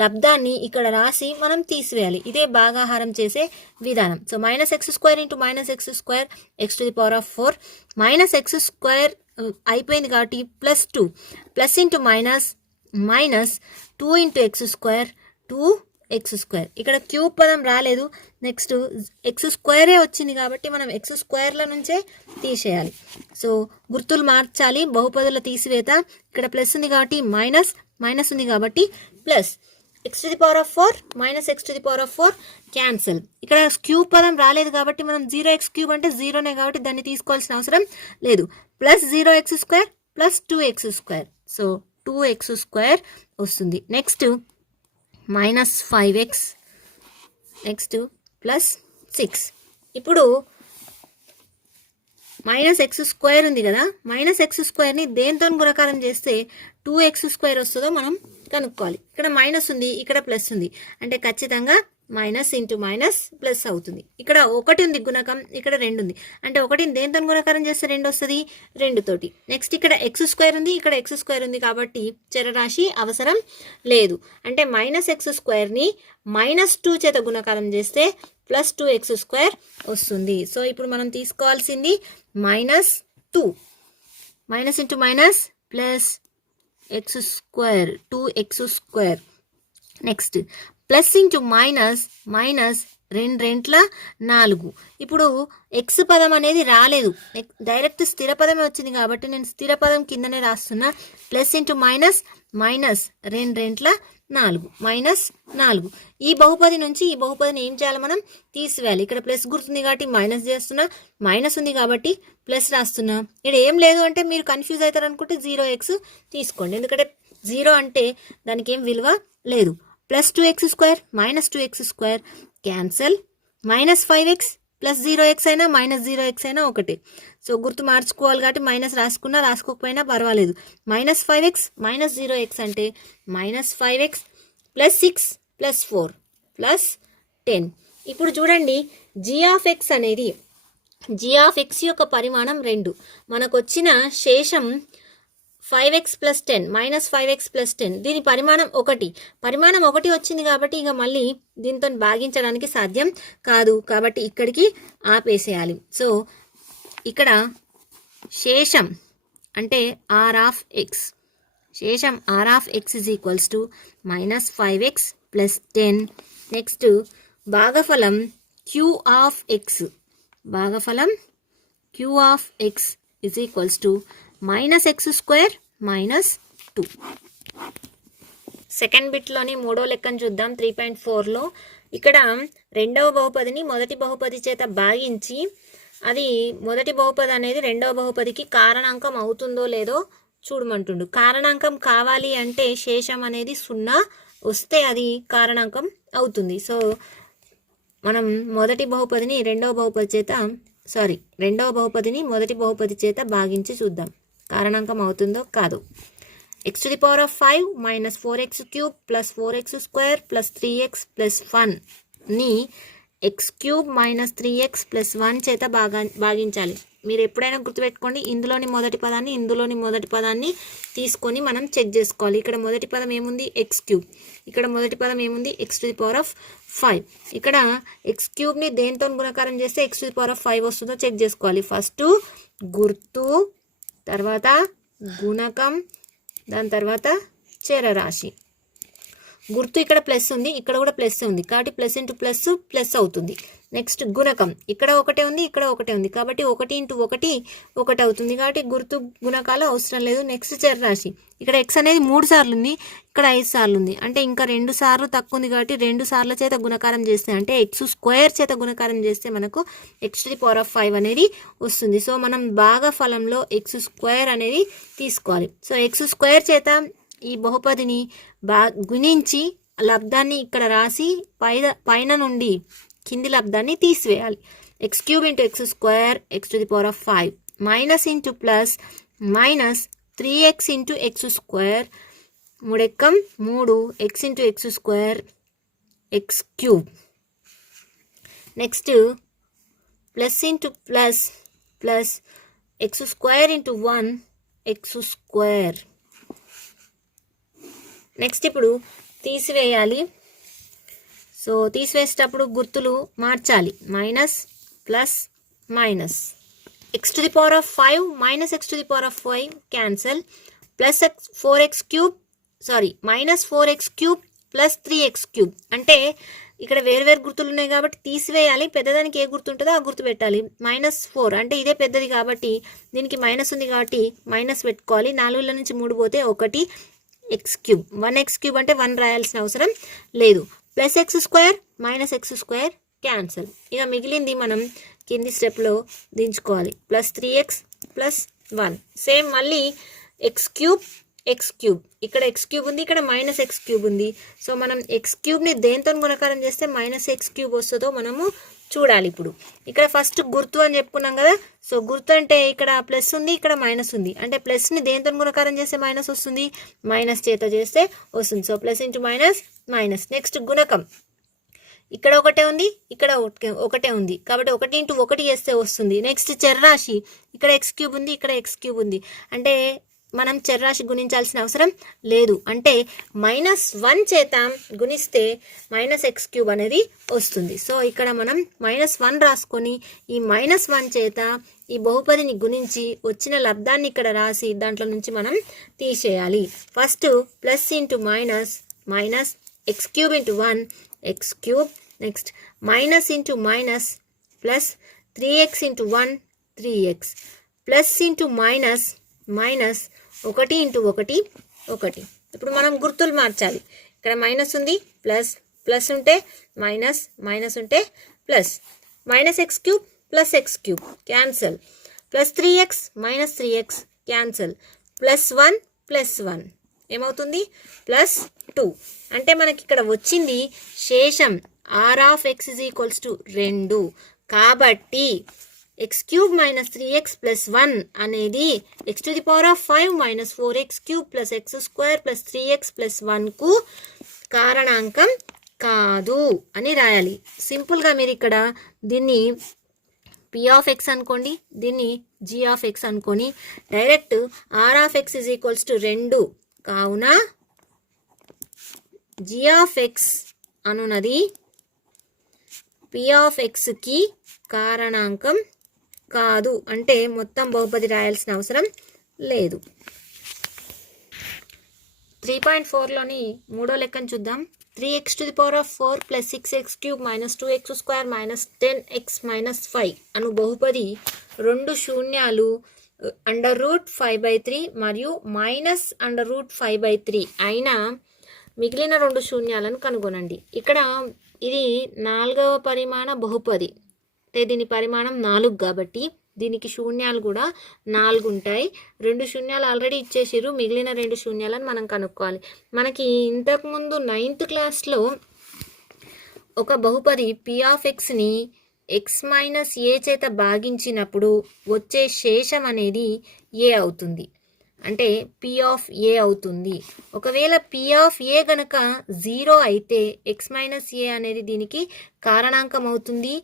లబ్ధాన్ని ఇక్కడ రాసి మనం తీసివేయాలి. ఇదే భాగాహారం చేసే విధానం. So -x² into -x² x⁴ -x² అయిపోయింది కాబట్టి +2 plus into minus -2 into x², 2x². ఇక్కడ క్యూబ్ పదం రాలేదు, నెక్స్ట్ x² వచ్చింది కాబట్టి మనం x² నుంచే తీసేయాలి. సో గుర్తులు మార్చాలి, బహుపదుల తీసివేత. ఇక్కడ ప్లస్ ఉంది కాబట్టి మైనస్ ఉంది కాబట్టి ప్లస్ x⁴ -x⁴ క్యాన్సల్. ఇక్కడ క్యూబ్ పదం రాలేదు కాబట్టి మనం 0x³ అంటే 0నే కాబట్టి దాన్ని తీసుకోవాల్సిన అవసరం లేదు. +0x² +2x². సో 2x² వస్తుంది. Next -5x, next +6. ఇప్పుడు -x² ఉంది కదా, -x²ని దేంతో గుణకారం చేస్తే 2x² వస్తుందో మనం కనుక్కోవాలి. ఇక్కడ మైనస్ ఉంది, ఇక్కడ ప్లస్ ఉంది, అంటే ఖచ్చితంగా మైనస్ ఇంటూ మైనస్ ప్లస్ అవుతుంది. ఇక్కడ 1 ఉంది గుణకం, ఇక్కడ 2 ఉంది, అంటే 1ని దేంతో గుణకారం చేస్తే 2 వస్తుంది, 2 తోటి. నెక్స్ట్ ఇక్కడ x² ఉంది, ఇక్కడ x² ఉంది కాబట్టి చరరాశి అవసరం లేదు, అంటే -x²ని -2 చేత గుణకారం చేస్తే +2x² వస్తుంది. సో ఇప్పుడు మనం తీసుకోవాల్సింది -2, minus into minus plus x², 2x². Next plus into minus 2 4. ఇప్పుడు ఎక్స్ పదం అనేది రాలేదు, డైరెక్ట్ స్థిర పదమే వచ్చింది కాబట్టి నేను స్థిర పదం కిందనే రాస్తున్నా. Plus into minus 2 4. ఈ బహుపది నుంచి ఈ బహుపదిని ఏం చేయాలి, మనం తీసివేయాలి. ఇక్కడ ప్లస్ గుర్తుంది కాబట్టి మైనస్ చేస్తున్నా, మైనస్ ఉంది కాబట్టి ప్లస్ రాస్తున్నా. ఇక్కడ ఏం లేదు అంటే మీరు కన్ఫ్యూజ్ అవుతారు అనుకుంటే 0x తీసుకోండి, ఎందుకంటే 0 అంటే దానికి ఏం విలువ లేదు. +2x² -2x² cancel. -5x +0x అయినా -0x అయినా ఒకటే. సో గుర్తు మార్చుకోవాలి కాబట్టి మైనస్ రాసుకున్నా రాసుకోకపోయినా పర్వాలేదు. -5x -0x అంటే -5x +6 +4 +10. ఇప్పుడు చూడండి, g(x) అనేది g(x) యొక్క పరిమాణం 2, మనకు వచ్చిన శేషం 5x + 10 -5x + 10. దీని పరిమాణం 1. పరిమాణం 1 వచ్చింది కాబట్టి ఇక మళ్ళీ దీంతో భాగించడానికి సాధ్యం కాదు, కాబట్టి ఇక్కడికి ఆపేసేయాలి. సో ఇక్కడ శేషం అంటే r(x), శేషం r(x) -5x + 10. Next భాగఫలం q(x), భాగఫలం q(x) -x² -2. Second బిట్లోని మూడో లెక్కను చూద్దాం. 3.4లో ఇక్కడ రెండవ బహుపదిని మొదటి బహుపది చేత భాగించి అది మొదటి బహుపది అనేది రెండవ బహుపదికి కారణాంకం అవుతుందో లేదో చూడమంటుండు. కారణాంకం కావాలి అంటే శేషం అనేది 0 వస్తే అది కారణాంకం అవుతుంది. సో మనం మొదటి బహుపదిని రెండవ బహుపదిని మొదటి బహుపది చేత భాగించి చూద్దాం కారణాంకం అవుతుందో కాదు. x⁵ -4x³ + 4x² + 3x + 1 ని x³ - 3x + 1 చేత భాగించాలి. మీరు ఎప్పుడైనా గుర్తుపెట్టుకోండి, ఇందులోని మొదటి పదాన్ని ఇందులోని మొదటి పదాన్ని తీసుకొని మనం చెక్ చేసుకోవాలి. ఇక్కడ మొదటి పదం ఏముంది, x³, ఇక్కడ మొదటి పదం ఏముంది, x⁵. ఇక్కడ x³ దేంతో గుణకారం చేస్తే x⁵ వస్తుందో చెక్ చేసుకోవాలి. ఫస్ట్ గుర్తు, తర్వాత గుణకం, దాని తర్వాత చరరాశి. గుర్తు ఇక్కడ ప్లస్ ఉంది, ఇక్కడ కూడా ప్లస్ ఉంది కాబట్టి ప్లస్ ఇంటూ ప్లస్ ప్లస్ అవుతుంది. నెక్స్ట్ గుణకం, ఇక్కడ ఒకటే ఉంది, ఇక్కడ ఒకటే ఉంది, కాబట్టి 1 ఇంటూ 1 1 అవుతుంది, కాబట్టి గుర్తు గుణకాలు అవసరం లేదు. నెక్స్ట్ చరరాశి, ఇక్కడ x అనేది 3 సార్లు ఉంది, ఇక్కడ 5 సార్లు ఉంది, అంటే ఇంకా 2 సార్లు తక్కువ ఉంది, కాబట్టి 2 సార్ల చేత గుణకారం చేస్తే అంటే x² చేత గుణకారం చేస్తే మనకు x⁵ అనేది వస్తుంది. సో మనం భాగఫలంలో x² అనేది తీసుకోవాలి. సో x² చేత ఈ బహుపదిని గుణించి లబ్ధాన్ని ఇక్కడ రాసి పైన నుండి కింది లబ్ధాన్ని తీసివేయాలి. x³ into x² x⁵, minus into plus minus 3x into x², 3 ఎక్కం 3, x into x² x³. Next plus into plus plus x² into 1 x². Next ఇప్పుడు తీసివేయాలి. సో తీసివేసేటప్పుడు గుర్తులు మార్చాలి, minus plus minus. x⁵ minus x⁵ cancel, plus minus 4x³ plus 3x³ అంటే ఇక్కడ వేరు గుర్తులు ఉన్నాయి కాబట్టి తీసివేయాలి. పెద్దదానికి ఏ గుర్తు ఉంటుందో ఆ గుర్తు పెట్టాలి. -4 అంటే ఇదే పెద్దది కాబట్టి దీనికి మైనస్ ఉంది కాబట్టి మైనస్ పెట్టుకోవాలి. 4 నుంచి 3 పోతే 1 x³ 1x³ అంటే 1 రాయాల్సిన అవసరం లేదు. Plus x² minus x² cancel. ఇక మిగిలింది మనం కింది స్టెప్లో దించుకోవాలి. ప్లస్ 3x ప్లస్ 1 సేమ్ మళ్ళీ x³ ఇక్కడ x³ ఉంది, ఇక్కడ మైనస్ x³ ఉంది. సో మనం x³ దేంతో గుణకారం చేస్తే మైనస్ x³ వస్తుందో మనము చూడాలి. ఇప్పుడు ఇక్కడ ఫస్ట్ గుర్తు అని చెప్పుకున్నాం కదా. సో గుర్తు అంటే ఇక్కడ ప్లస్ ఉంది, ఇక్కడ మైనస్ ఉంది, అంటే ప్లస్ని దేంతో గుణకారం చేస్తే మైనస్ వస్తుంది, మైనస్ చేత చేస్తే వస్తుంది. So plus into minus minus. Next గుణకం, ఇక్కడ ఒకటే ఉంది, ఇక్కడ ఒకటే ఉంది, కాబట్టి 1 ఇంటూ 1 చేస్తే వస్తుంది. నెక్స్ట్ చరరాశి, ఇక్కడ x³ ఉంది, ఇక్కడ x³ ఉంది, అంటే మనం చరరాశి గుణించాల్సిన అవసరం లేదు, అంటే -1 చేత గుణిస్తే -x³ అనేది వస్తుంది. సో ఇక్కడ మనం -1 రాసుకొని ఈ -1 చేత ఈ బహుపదిని గుణించి వచ్చిన లబ్ధాన్ని ఇక్కడ రాసి దాంట్లో నుంచి మనం తీసేయాలి. First plus into minus minus x³ into 1 x³. Next minus into minus plus 3x into 1 3x, plus into minus minus 1 into 1 1. ఇప్పుడు మనం గుర్తులు మార్చాలి. ఇక్కడ మైనస్ ఉంది, ప్లస్ ప్లస్ ఉంటే మైనస్, మైనస్ ఉంటే plus, minus x³ plus x³ cancel, plus 3x minus 3x cancel, plus 1 plus 1 ఏమవుతుంది plus 2. అంటే మనకి ఇక్కడ వచ్చింది శేషం r(x) = 2. కాబట్టి x³ మైనస్ 3x ప్లస్ 1 అనేది x⁵ minus 4x³ plus x² plus 3x plus 1కు కారణాంకం కాదు అని రాయాలి. సింపుల్గా మీరు ఇక్కడ దీన్ని p(x) అనుకోండి, దీన్ని g(x) అనుకొని డైరెక్ట్ r(x) = 2 కావున g(x) అనున్నది p(x)కి కారణాంకం కాదు, అంటే మొత్తం బహుపది రాయాల్సిన అవసరం లేదు. 3.4లోని మూడో లెక్కను చూద్దాం. 3x⁴ plus 6x³ minus 2x² minus 10x minus 5 అను బహుపది 2 శూన్యాలు √5/3 మరియు మైనస్ √5/3 అయినా మిగిలిన 2 శూన్యాలను కనుగొనండి. ఇక్కడ ఇది 4వ పరిమాణ బహుపది, అంటే దీని పరిమాణం 4 కాబట్టి దీనికి శూన్యాలు కూడా 4 ఉంటాయి. 2 శూన్యాలు ఆల్రెడీ ఇచ్చేసిరు, మిగిలిన 2 శూన్యాలను మనం కనుక్కోవాలి. మనకి ఇంతకుముందు 9th క్లాస్లో ఒక బహుపది p(x)ని x - a చేత భాగించినప్పుడు వచ్చే శేషం అనేది a అవుతుంది, అంటే p(a) అవుతుంది. ఒకవేళ p(a) గనక 0 అయితే x - a అనేది దీనికి కారణాంకం అవుతుంది,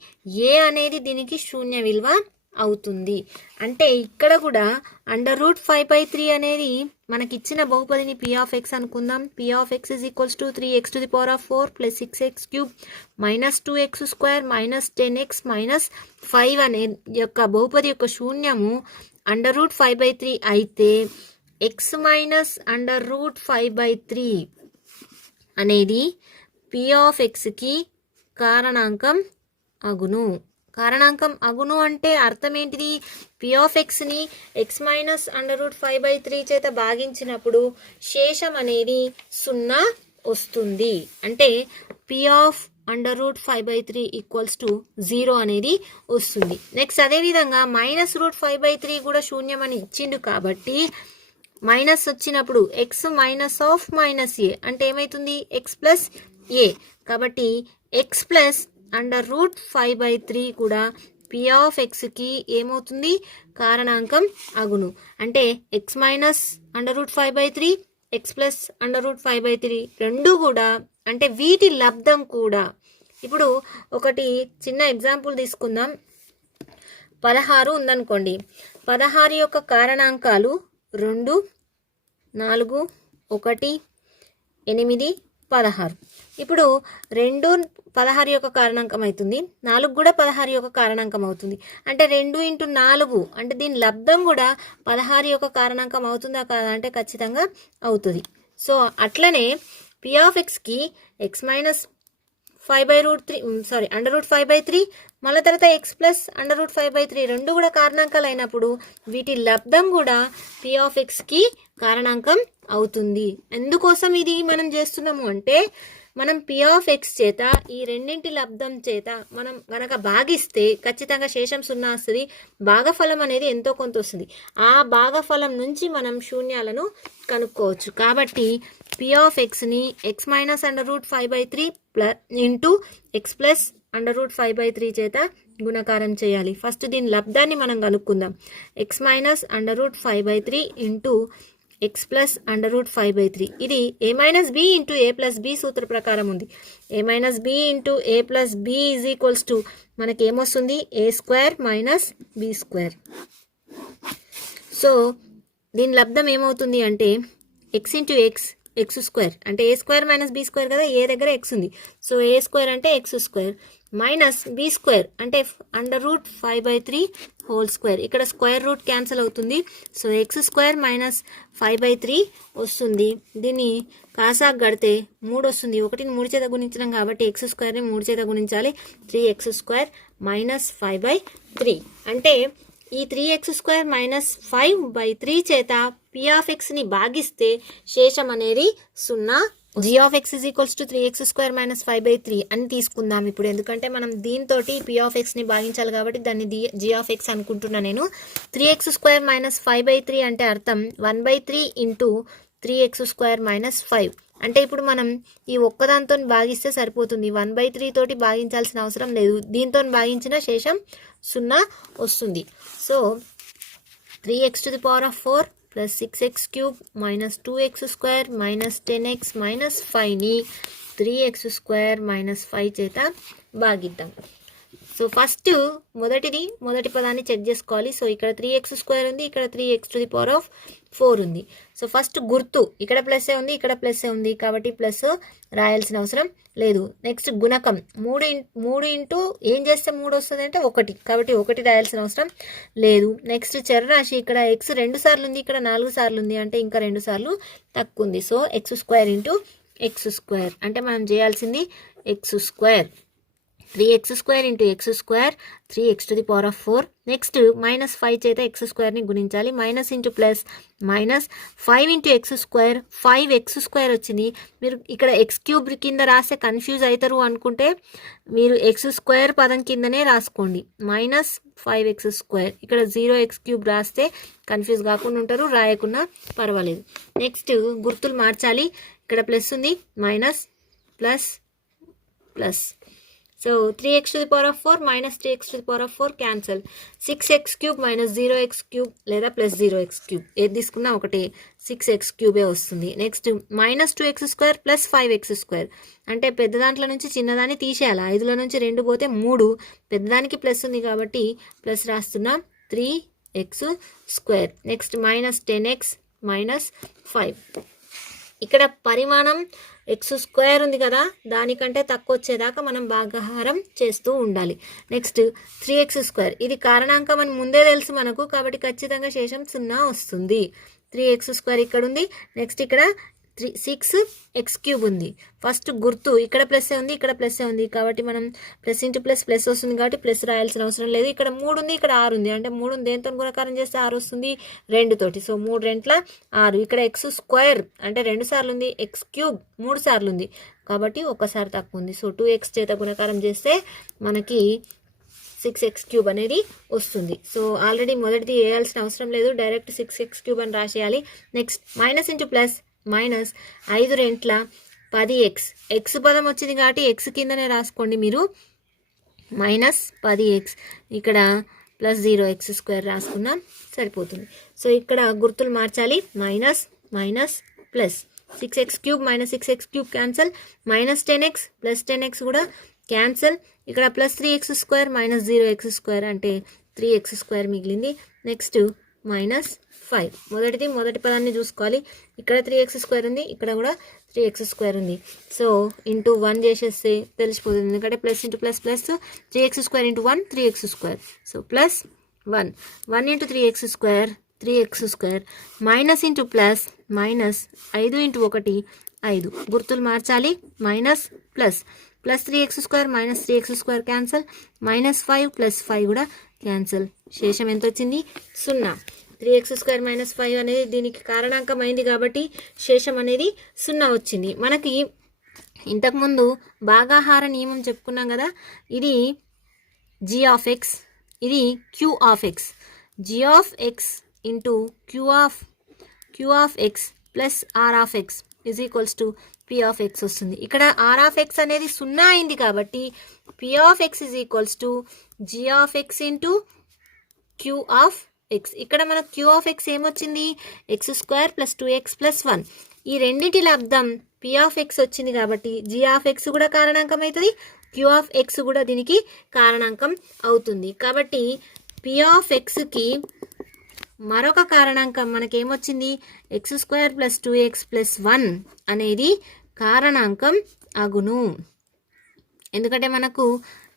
a అనేది దీనికి శూన్య విలువ అవుతుంది. అంటే ఇక్కడ కూడా √5/3 అనేది మనకిచ్చిన బహుపదిని p(x) అనుకుందాం. p(x) = 3x⁴ plus 6x³ minus 2x² minus 10x minus 5 అనే యొక్క బహుపది యొక్క శూన్యము √5/3 అయితే x మైనస్ √5/3 అనేది p(x)కి కారణాంకం అగును. కారణాంకం అగును అంటే అర్థం ఏంటిది? p(x)ని x-√5/3 చేత భాగించినప్పుడు శేషం అనేది 0 వస్తుంది. అంటే p(√5/3 = 0 అనేది వస్తుంది. నెక్స్ట్ అదేవిధంగా -√5/3 కూడా శూన్యం అని ఇచ్చిండు కాబట్టి మైనస్ వచ్చినప్పుడు x -(-a) అంటే ఏమవుతుంది? x + a. కాబట్టి x+√5/3 కూడా p(x)కి ఏమవుతుంది? కారణాంకం అగును. అంటే x-√5/3 x+√5/3 రెండు కూడా అంటే వీటి లబ్ధం కూడా. ఇప్పుడు ఒకటి చిన్న ఎగ్జాంపుల్ తీసుకుందాం. 16 ఉందనుకోండి. 16 యొక్క కారణాంకాలు 2, 4, 1, 8, 16. ఇప్పుడు 2 16 యొక్క కారణాంకం అవుతుంది, 4 కూడా 16 యొక్క కారణాంకం అవుతుంది. అంటే 2 × 4 అంటే దీని లబ్ధం కూడా 16 యొక్క కారణాంకం అవుతుందా కాదా అంటే ఖచ్చితంగా అవుతుంది. సో అట్లనే p(x)కి √5/3 మళ్ళీ తర్వాత x+√5/3 రెండు కూడా కారణాంకాలు అయినప్పుడు వీటి లబ్ధం కూడా p(x)కి కారణాంకం అవుతుంది. ఎందుకోసం ఇది మనం చేస్తున్నాము అంటే మనం p(x) చేత ఈ రెండింటి లబ్ధం చేత మనం గనక భాగిస్తే ఖచ్చితంగా శేషం 0 వస్తుంది. భాగఫలం అనేది ఎంతో కొంత వస్తుంది. ఆ భాగఫలం నుంచి మనం శూన్యాలను కనుక్కోవచ్చు. కాబట్టి p(x)ని x-√5/3 x+√5/3 చేత గుణకారం చేయాలి. ఫస్ట్ దీని లబ్ధాన్ని మనం కనుక్కుందాం. x-√5/3 x+√5/3 ఇది a - b × a + b సూత్ర ప్రకారం ఉంది. a - b × a + b మనకి ఏమొస్తుంది? a² - b². సో దీని లబ్ధం ఏమవుతుంది అంటే x × x² అంటే a² - b² కదా, a దగ్గర x ఉంది. సో a² అంటే x² మైనస్ b² అంటే √5/3² ఇక్కడ స్క్వేర్ రూట్ క్యాన్సిల్ అవుతుంది. సో x² - 5/3 వస్తుంది. దీన్ని కాసాకు కడితే 3 వస్తుంది. 1ని 3 చేత గుణించడం కాబట్టి x²ని 3 చేత గుణించాలి. 3x² - 5/3 అంటే ఈ 3x² - 5/3 చేత p(x)ని భాగిస్తే శేషం అనేది 0. g(x) = 3x² - 5/3 అని తీసుకుందాం ఇప్పుడు. ఎందుకంటే మనం దీంతో p(x)ని భాగించాలి కాబట్టి దాన్ని g(x) అనుకుంటున్నా నేను. 3x² - 5/3 అంటే అర్థం 1/3 × 3x² - 5 అంటే ఇప్పుడు మనం ఈ ఒక్కదాంతో భాగిస్తే సరిపోతుంది. 1/3 తోటి భాగించాల్సిన అవసరం లేదు. దీంతో భాగించిన శేషం 0 వస్తుంది. So 3x⁴ + 6x³ - 2x² - 10x - 5ని 3x² - 5 చేత భాగిద్దాం. సో ఫస్ట్ మొదటి పదాన్ని చెక్ చేసుకోవాలి. సో ఇక్కడ 3x² ఉంది, ఇక్కడ 3x⁴ ఉంది. సో ఫస్ట్ గుర్తు ఇక్కడ ప్లస్ఏ ఉంది, ఇక్కడ ప్లస్ఏ ఉంది కాబట్టి ప్లస్ రాయాల్సిన అవసరం లేదు. నెక్స్ట్ గుణకం 3 ఇంటూ ఏం చేస్తే 3 వస్తుంది అంటే 1 కాబట్టి 1 రాయాల్సిన అవసరం లేదు. నెక్స్ట్ చరరాశి ఇక్కడ x 2 సార్లు ఉంది, ఇక్కడ 4 సార్లు ఉంది అంటే ఇంకా 2 సార్లు తక్కువ ఉంది. సో x² × x² అంటే మనం చేయాల్సింది x². 3x² × x², 3x⁴. Next -5 చేత x²ని గుణించాలి. Minus into plus minus 5 × x², 5x² వచ్చింది. మీరు ఇక్కడ x³ కింద రాస్తే కన్ఫ్యూజ్ అవుతారు అనుకుంటే మీరు x² పదం కిందనే రాసుకోండి. -5x². ఇక్కడ 0x³ రాస్తే కన్ఫ్యూజ్ కాకుండా ఉంటారు, రాయకుండా పర్వాలేదు. నెక్స్ట్ గుర్తులు మార్చాలి. ఇక్కడ ప్లస్ ఉంది, minus plus plus. So 3x⁴ - 3x⁴ cancel. 6x³ - 0x³ లేదా ప్లస్ 0x³ ఏది తీసుకున్నా ఒకటే, 6x³ వస్తుంది. నెక్స్ట్ -2x² + 5x² అంటే పెద్ద దాంట్లో నుంచి చిన్నదాన్ని తీసేయాలి. 5లో నుంచి 2 పోతే 3, పెద్దదానికి ప్లస్ ఉంది కాబట్టి ప్లస్ రాస్తున్నాం 3x². Next -10x - 5. ఇక్కడ పరిమాణం x² ఉంది కదా, దానికంటే తక్కువ వచ్చేదాకా మనం భాగాహారం చేస్తూ ఉండాలి. నెక్స్ట్ 3x², ఇది కారణాంకం అని ముందే తెలుసు మనకు కాబట్టి ఖచ్చితంగా శేషం 0 వస్తుంది. 3x² ఇక్కడ ఉంది. నెక్స్ట్ ఇక్కడ 6 ఎక్స్ క్యూబ్ ఉంది. ఫస్ట్ గుర్తు ఇక్కడ ప్లస్ ఉంది, ఇక్కడ ప్లస్ ఉంది, కాబట్టి మనం ప్లస్ ఇంటూ ప్లస్ ప్లస్ వస్తుంది కాబట్టి ప్లస్ రాయాల్సిన అవసరం లేదు. ఇక్కడ 3 ఉంది, ఇక్కడ 6 ఉంది, అంటే 3 దేంతో గుణకారం చేస్తే 6 వస్తుంది, 2 తోటి. సో 3 రెంట్ల 6. ఇక్కడ ఎక్స్ స్క్వేర్ అంటే 2 సార్లు ఉంది, ఎక్స్ క్యూబ్ 3 సార్లు ఉంది కాబట్టి ఒక్కసారి తక్కువ ఉంది. సో 2x చేత గుణకారం చేస్తే మనకి 6x క్యూబ్ అనేది వస్తుంది. సో ఆల్రెడీ మొదటిది వేయాల్సిన అవసరం లేదు, డైరెక్ట్ 6x క్యూబ్ అని రాసేయాలి. Next minus into plus minus 5 రెంట్ల 10x. ఎక్స్ పదం వచ్చింది కాబట్టి ఎక్స్ కిందనే రాసుకోండి మీరు, మైనస్ 10x. ఇక్కడ ప్లస్ 0x² రాసుకున్నాం సరిపోతుంది. సో ఇక్కడ గుర్తులు మార్చాలి, minus minus plus. 6x cube minus 6x cube cancel, minus 10x plus 10x కూడా క్యాన్సల్. ఇక్కడ ప్లస్ 3x² మైనస్ 0x² అంటే 3x² మిగిలింది. Next minus 5. మొదటి పదాన్ని చూసుకోవాలి, ఇక్కడ 3x² ఉంది, ఇక్కడ కూడా 3x² ఉంది. సో ఇంటూ 1 చేసేస్తే తెలిసిపోతుంది, ఎందుకంటే plus into plus plus 3x² into 1 3x². So plus 1 into 3x² 3x², minus into plus minus 5 into 1 5. గుర్తులు మార్చాలి, minus plus. Plus 3x² minus 3x² cancel, minus 5 plus 5 కూడా క్యాన్సల్. శేషం ఎంత వచ్చింది? 0. 3x² మైనస్ 5 అనేది దీనికి కారణాంకం అయింది కాబట్టి శేషం అనేది 0 వచ్చింది. మనకి ఇంతకుముందు భాగాహార నియమం చెప్పుకున్నాం కదా, ఇది g ఆఫ్ ఎక్స్, ఇది q of X. g of x into q of x plus r of x is equals to p of X వస్తుంది. ఇక్కడ r ఆఫ్ ఎక్స్ అనేది 0 అయింది కాబట్టి p of x is equals to g of x into q of x. ఇక్కడ మనకు q of X ఏమొచ్చింది? x² plus 2x plus 1. ఈ రెండింటి లబ్ధం p ఆఫ్ ఎక్స్ వచ్చింది కాబట్టి g ఆఫ్ ఎక్స్ కూడా కారణాంకం అవుతుంది, q ఆఫ్ ఎక్స్ కూడా దీనికి కారణాంకం అవుతుంది. కాబట్టి p ఆఫ్ ఎక్స్కి మరొక కారణాంకం మనకేమొచ్చింది? x² ప్లస్ 2x ప్లస్ 1 అనేది కారణాంకం అగును. ఎందుకంటే మనకు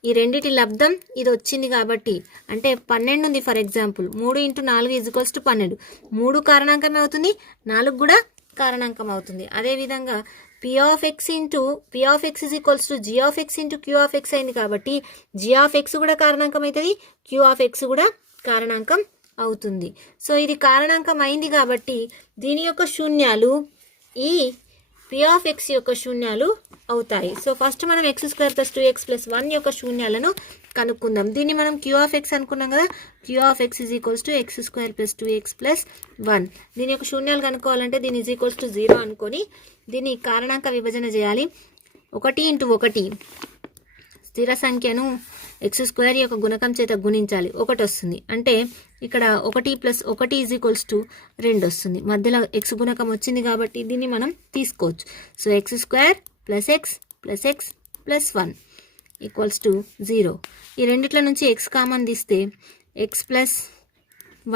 ఈ రెండిటి లబ్ధం ఇది వచ్చింది కాబట్టి. అంటే 12 ఉంది for example, 3 into 4 is equals to 12. 3 కారణాంకమే అవుతుంది, 4 కూడా కారణాంకం అవుతుంది. అదేవిధంగా p of x is equals to g of x into q of X అయింది కాబట్టి g ఆఫ్ ఎక్స్ కూడా కారణాంకం అవుతుంది, q ఆఫ్ ఎక్స్ కూడా కారణాంకం అవుతుంది. సో ఇది కారణాంకం అయింది కాబట్టి దీని యొక్క శూన్యాలు ఈ p ఆఫ్ ఎక్స్ యొక్క శూన్యాలు అవుతాయి. సో ఫస్ట్ మనం x² ప్లస్ 2x ప్లస్ 1 యొక్క శూన్యాలను కనుక్కుందాం. దీన్ని మనం q ఆఫ్ ఎక్స్ అనుకున్నాం కదా, q of x is equals to x² plus 2x plus 1. దీని యొక్క శూన్యాలు కనుక్కోవాలంటే దీని ఈజ్ ఈక్వల్స్ టు 0 అనుకొని దీన్ని కారణాంక విభజన చేయాలి. 1 ఇంటూ 1 స్థిర సంఖ్యను x² యొక్క గుణకం చేత గుణించాలి, 1 వస్తుంది. అంటే ఇక్కడ 1 ప్లస్ 1 ఈజ్ ఈక్వల్స్ టు 2 వస్తుంది. మధ్యలో x గుణకం వచ్చింది కాబట్టి దీన్ని మనం తీసుకోవచ్చు. So x² plus x plus x plus 1 equals to 0. ఈ రెండిట్ల నుంచి x కామన్ తీస్తే x ప్లస్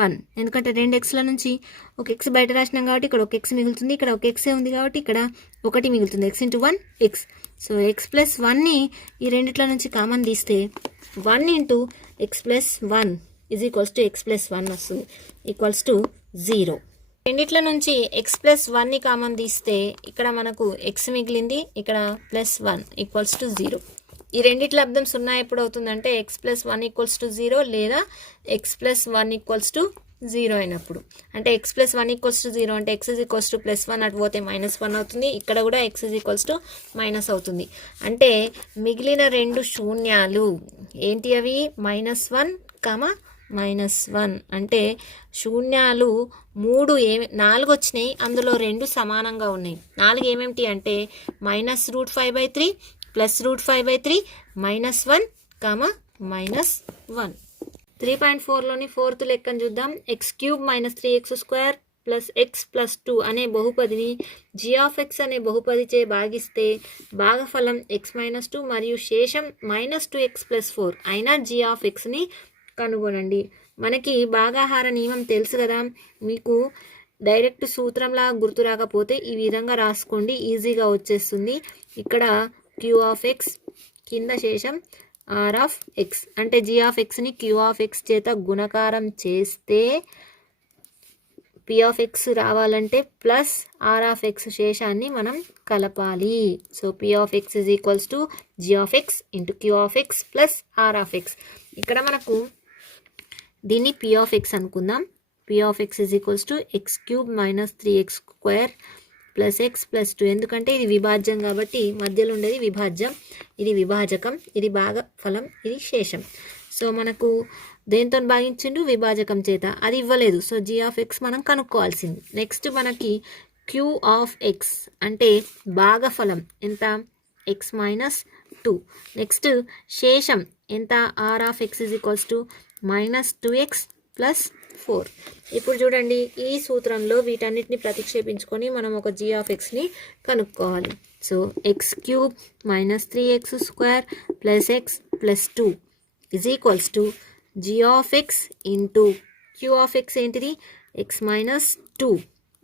1, ఎందుకంటే 2xల నుంచి ఒక x బయట రాసినాం కాబట్టి ఇక్కడ ఒక x మిగులుతుంది, ఇక్కడ ఒక x ఉంది కాబట్టి ఇక్కడ 1 మిగులుతుంది, x into 1 x. So x plus 1ని ఈ రెండిట్ల నుంచి కామన్ తీస్తే 1 into x plus 1 is equals to x plus 1 వస్తుంది, ఈక్వల్స్ టు 0. రెండిట్ల నుంచి x ప్లస్ 1ని కామన్ తీస్తే ఇక్కడ మనకు x మిగిలింది, ఇక్కడ ప్లస్ 1 ఈక్వల్స్ టు 0. ఈ రెండిటి లబ్ధం 0 ఎప్పుడు అవుతుందంటే x ప్లస్ 1 ఈక్వల్స్ టు 0 లేదా x ప్లస్ 1 ఈక్వల్స్ టు 0 అయినప్పుడు. అంటే x ప్లస్ 1 ఈక్వల్స్ టు 0 అంటే x is equals to plus 1 అటు పోతే -1 అవుతుంది, ఇక్కడ కూడా x is equals to minus అవుతుంది. అంటే మిగిలిన రెండు శూన్యాలు ఏంటి అవి? -1, -1. అంటే శూన్యాలు 4 వచ్చినాయి, అందులో 2 సమానంగా ఉన్నాయి. 4 ఏమేమిటి అంటే -√5/3 ప్లస్ √5/3 -1, -1. 3.4లోని 4th లెక్కను చూద్దాం. x³ minus 3x² plus x plus 2 అనే బహుపదిని g ఆఫ్ x అనే బహుపదిచే భాగిస్తే భాగఫలం x-2 మరియు శేషం -2x ప్లస్ 4 అయినా g ఆఫ్ xని కనుగొనండి. మనకి భాగాహార నియమం తెలుసు కదా, మీకు డైరెక్ట్ సూత్రంలా గుర్తు రాకపోతే ఈ విధంగా రాసుకోండి, ఈజీగా వచ్చేస్తుంది. ఇక్కడ q ఆఫ్ x కింద శేషం r ఆఫ్ x, అంటే g ఆఫ్ xని q ఆఫ్ x చేత గుణకారం చేస్తే పి ఆఫ్ ఎక్స్ రావాలంటే ప్లస్ ఆర్ ఆఫ్ ఎక్స్ శేషాన్ని మనం కలపాలి. So p of x is equals to G of x into queue of x plus are of x. ఇక్కడ మనకు దీన్ని పి ఆఫ్ ఎక్స్ అనుకుందాం. P of x is equals to x cube minus 3x square plus x plus 2. ఎందుకంటే ఇది విభాజ్యం కాబట్టి మధ్యలో ఉండేది విభాజ్యం, ఇది విభాజకం, ఇది భాగఫలం, ఇది శేషం. సో మనకు దేంతో భాగించిండు? విభాజకం చేత. అది ఇవ్వలేదు, సో జీ ఆఫ్ ఎక్స్ మనం కనుక్కోవాల్సింది. నెక్స్ట్ మనకి క్యూ ఆఫ్ ఎక్స్ అంటే భాగఫలం ఎంత? X minus 2. నెక్స్ట్ శేషం ఎంత? R of x is equals to minus 2x plus 4. ఇప్పుడు చూడండి, ఈ సూత్రంలో వీటన్నిటిని ప్రతిక్షేపించుకొని మనం ఒక జీ ఆఫ్ ఎక్స్ని కనుక్కోవాలి. So x cube minus 3x square plus x plus 2 is equals to G of x into queue of x ఏంటిది? X minus 2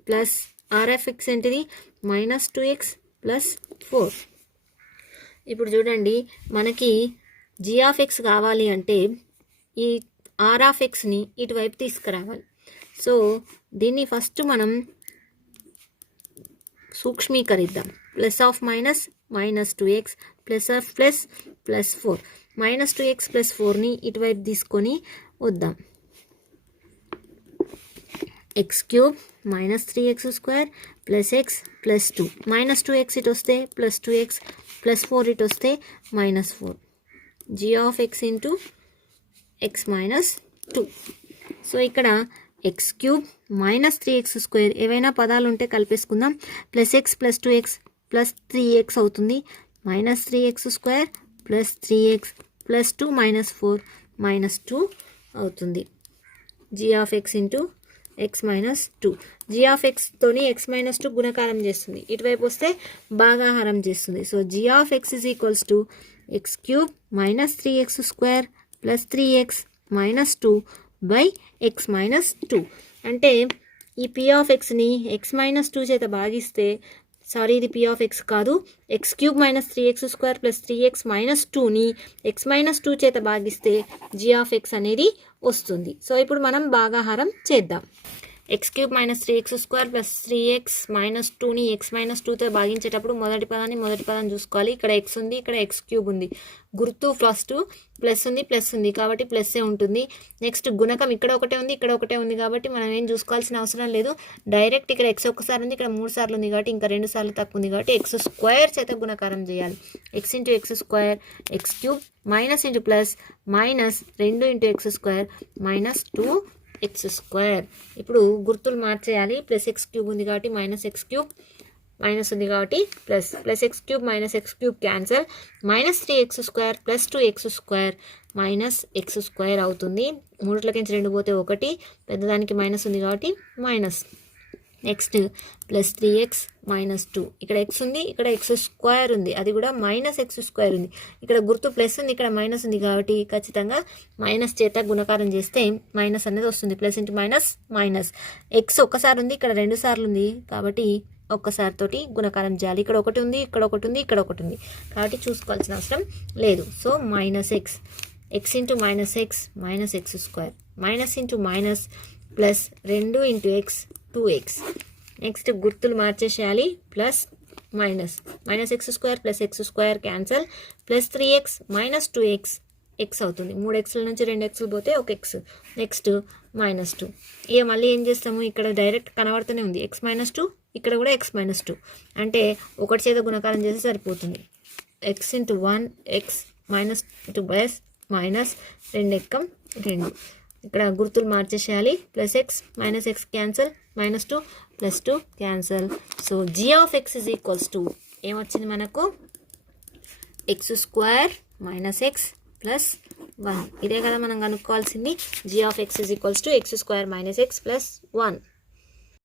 plus are of x ఏంటిది? Minus 2x plus 4. ఇప్పుడు చూడండి, మనకి జీ ఆఫ్ ఎక్స్ కావాలి అంటే ఈ are of ఎక్స్ని ఇటువైపు తీసుకురావాలి. సో దీన్ని ఫస్ట్ మనం సూక్ష్మీకరిద్దాం. Plus of minus minus 2x plus of plus plus 4. Minus 2x plus 4ని ఇటువైపు తీసుకొని వద్దాం. X cube minus 3x square plus x plus 2. Minus 2x ఇటు వస్తే ప్లస్ 2x ప్లస్ 4 ఇటు వస్తే minus 4. G of x into x minus 2. So ఇక్కడ x cube minus 3x square ఏవైనా పదాలు ఉంటే కలిపేసుకుందాం. Plus x plus 2x plus 3x అవుతుంది. Minus 3x square plus 3x plus 2 minus 4 minus 2 అవుతుంది. G of x into x minus 2. G of ఎక్స్తోని x minus 2 గుణకారం చేస్తుంది, ఇటువైపు వస్తే భాగాహారం చేస్తుంది. So G of x is equals to x cube minus 3x square plus 3x minus 2 by x minus 2. అంటే ఈ పి ఆఫ్ ఎక్స్ని ఎక్స్ మైనస్ 2 చేత భాగిస్తే, సారీ ఇది పి ఆఫ్ ఎక్స్ కాదు, X cube minus 3x square plus 3x minus 2ని X minus 2 చేత భాగిస్తే జీ ఆఫ్ ఎక్స్ అనేది వస్తుంది. సో ఇప్పుడు మనం భాగాహారం చేద్దాం. X cube minus 3x square plus 3x minus 2ని ఎక్స్ మైనస్ 2తో భాగించేటప్పుడు మొదటి పదాన్ని చూసుకోవాలి. ఇక్కడ ఎక్స్ ఉంది, ఇక్కడ ఎక్స్ క్యూబ్ ఉంది, గుర్తు ఫస్ట్ ప్లస్ ఉంది కాబట్టి ప్లస్సే ఉంటుంది. నెక్స్ట్ గుణకం ఇక్కడ ఒకటే ఉంది, ఇక్కడ ఒకటే ఉంది కాబట్టి మనం ఏం చూసుకోవాల్సిన అవసరం లేదు. డైరెక్ట్ ఇక్కడ ఎక్స్ ఒక్కసారి ఉంది, ఇక్కడ 3 సార్లు ఉంది కాబట్టి ఇంకా 2 సార్లు తక్కువ ఉంది కాబట్టి ఎక్స్ స్క్వేర్ చేత గుణకారం చేయాలి. X into x square X cube minus into plus minus 2 into x square minus 2x square. ఇప్పుడు గుర్తులు మార్చేయాలి. ప్లస్ ఎక్స్ క్యూబ్ ఉంది కాబట్టి మైనస్ ఎక్స్ క్యూబ్, మైనస్ ఉంది కాబట్టి plus. Plus X cube minus X cube cancel. Minus 3x square plus 2x square minus x square అవుతుంది. 3కించి 2 పోతే 1, పెద్దదానికి minus ఉంది కాబట్టి minus. Next plus 3x minus 2. ఇక్కడ ఎక్స్ ఉంది, ఇక్కడ ఎక్స్ స్క్వేర్ ఉంది, అది కూడా మైనస్ ఎక్స్ స్క్వేర్ ఉంది. ఇక్కడ గుర్తు ప్లస్ ఉంది, ఇక్కడ మైనస్ ఉంది కాబట్టి ఖచ్చితంగా మైనస్ చేత గుణకారం చేస్తే మైనస్ అనేది వస్తుంది. Plus into minus minus. X ఒక్కసారి ఉంది, ఇక్కడ 2 సార్లు ఉంది కాబట్టి ఒక్కసారితోటి గుణకారం చేయాలి. ఇక్కడ 1 ఉంది, ఇక్కడ 1 ఉంది, ఇక్కడ 1 ఉంది కాబట్టి చూసుకోవాల్సిన అవసరం లేదు. So minus x, x into minus x minus x square, minus into minus plus 2 into x 2x. Next గుర్తులు మార్చేసేయాలి. Plus minus, minus x square plus x square cancel. Plus 3x minus 2x x అవుతుంది. 3 xల నుంచి 2 xలు పోతే 1 x. Next minus 2. ఇక మళ్ళీ ఏం చేస్తాము, ఇక్కడ డైరెక్ట్ కనబడుతూనే ఉంది ఎక్స్ మైనస్ 2, ఇక్కడ కూడా ఎక్స్ మైనస్ 2 అంటే 1 చేత గుణకారం చేస్తే సరిపోతుంది. X into 1 x minus into బస్ మైనస్ 2 ఎక్కం 2. ఇక్కడ గుర్తులు మార్చేసేయాలి. Plus x minus x cancel, minus 2 plus 2 cancel. So G of x is equals to ఏమొచ్చింది మనకు? X square minus x plus 1. ఇదే కదా మనం కనుక్కోవాల్సింది. G of x is equals to x square minus x plus 1.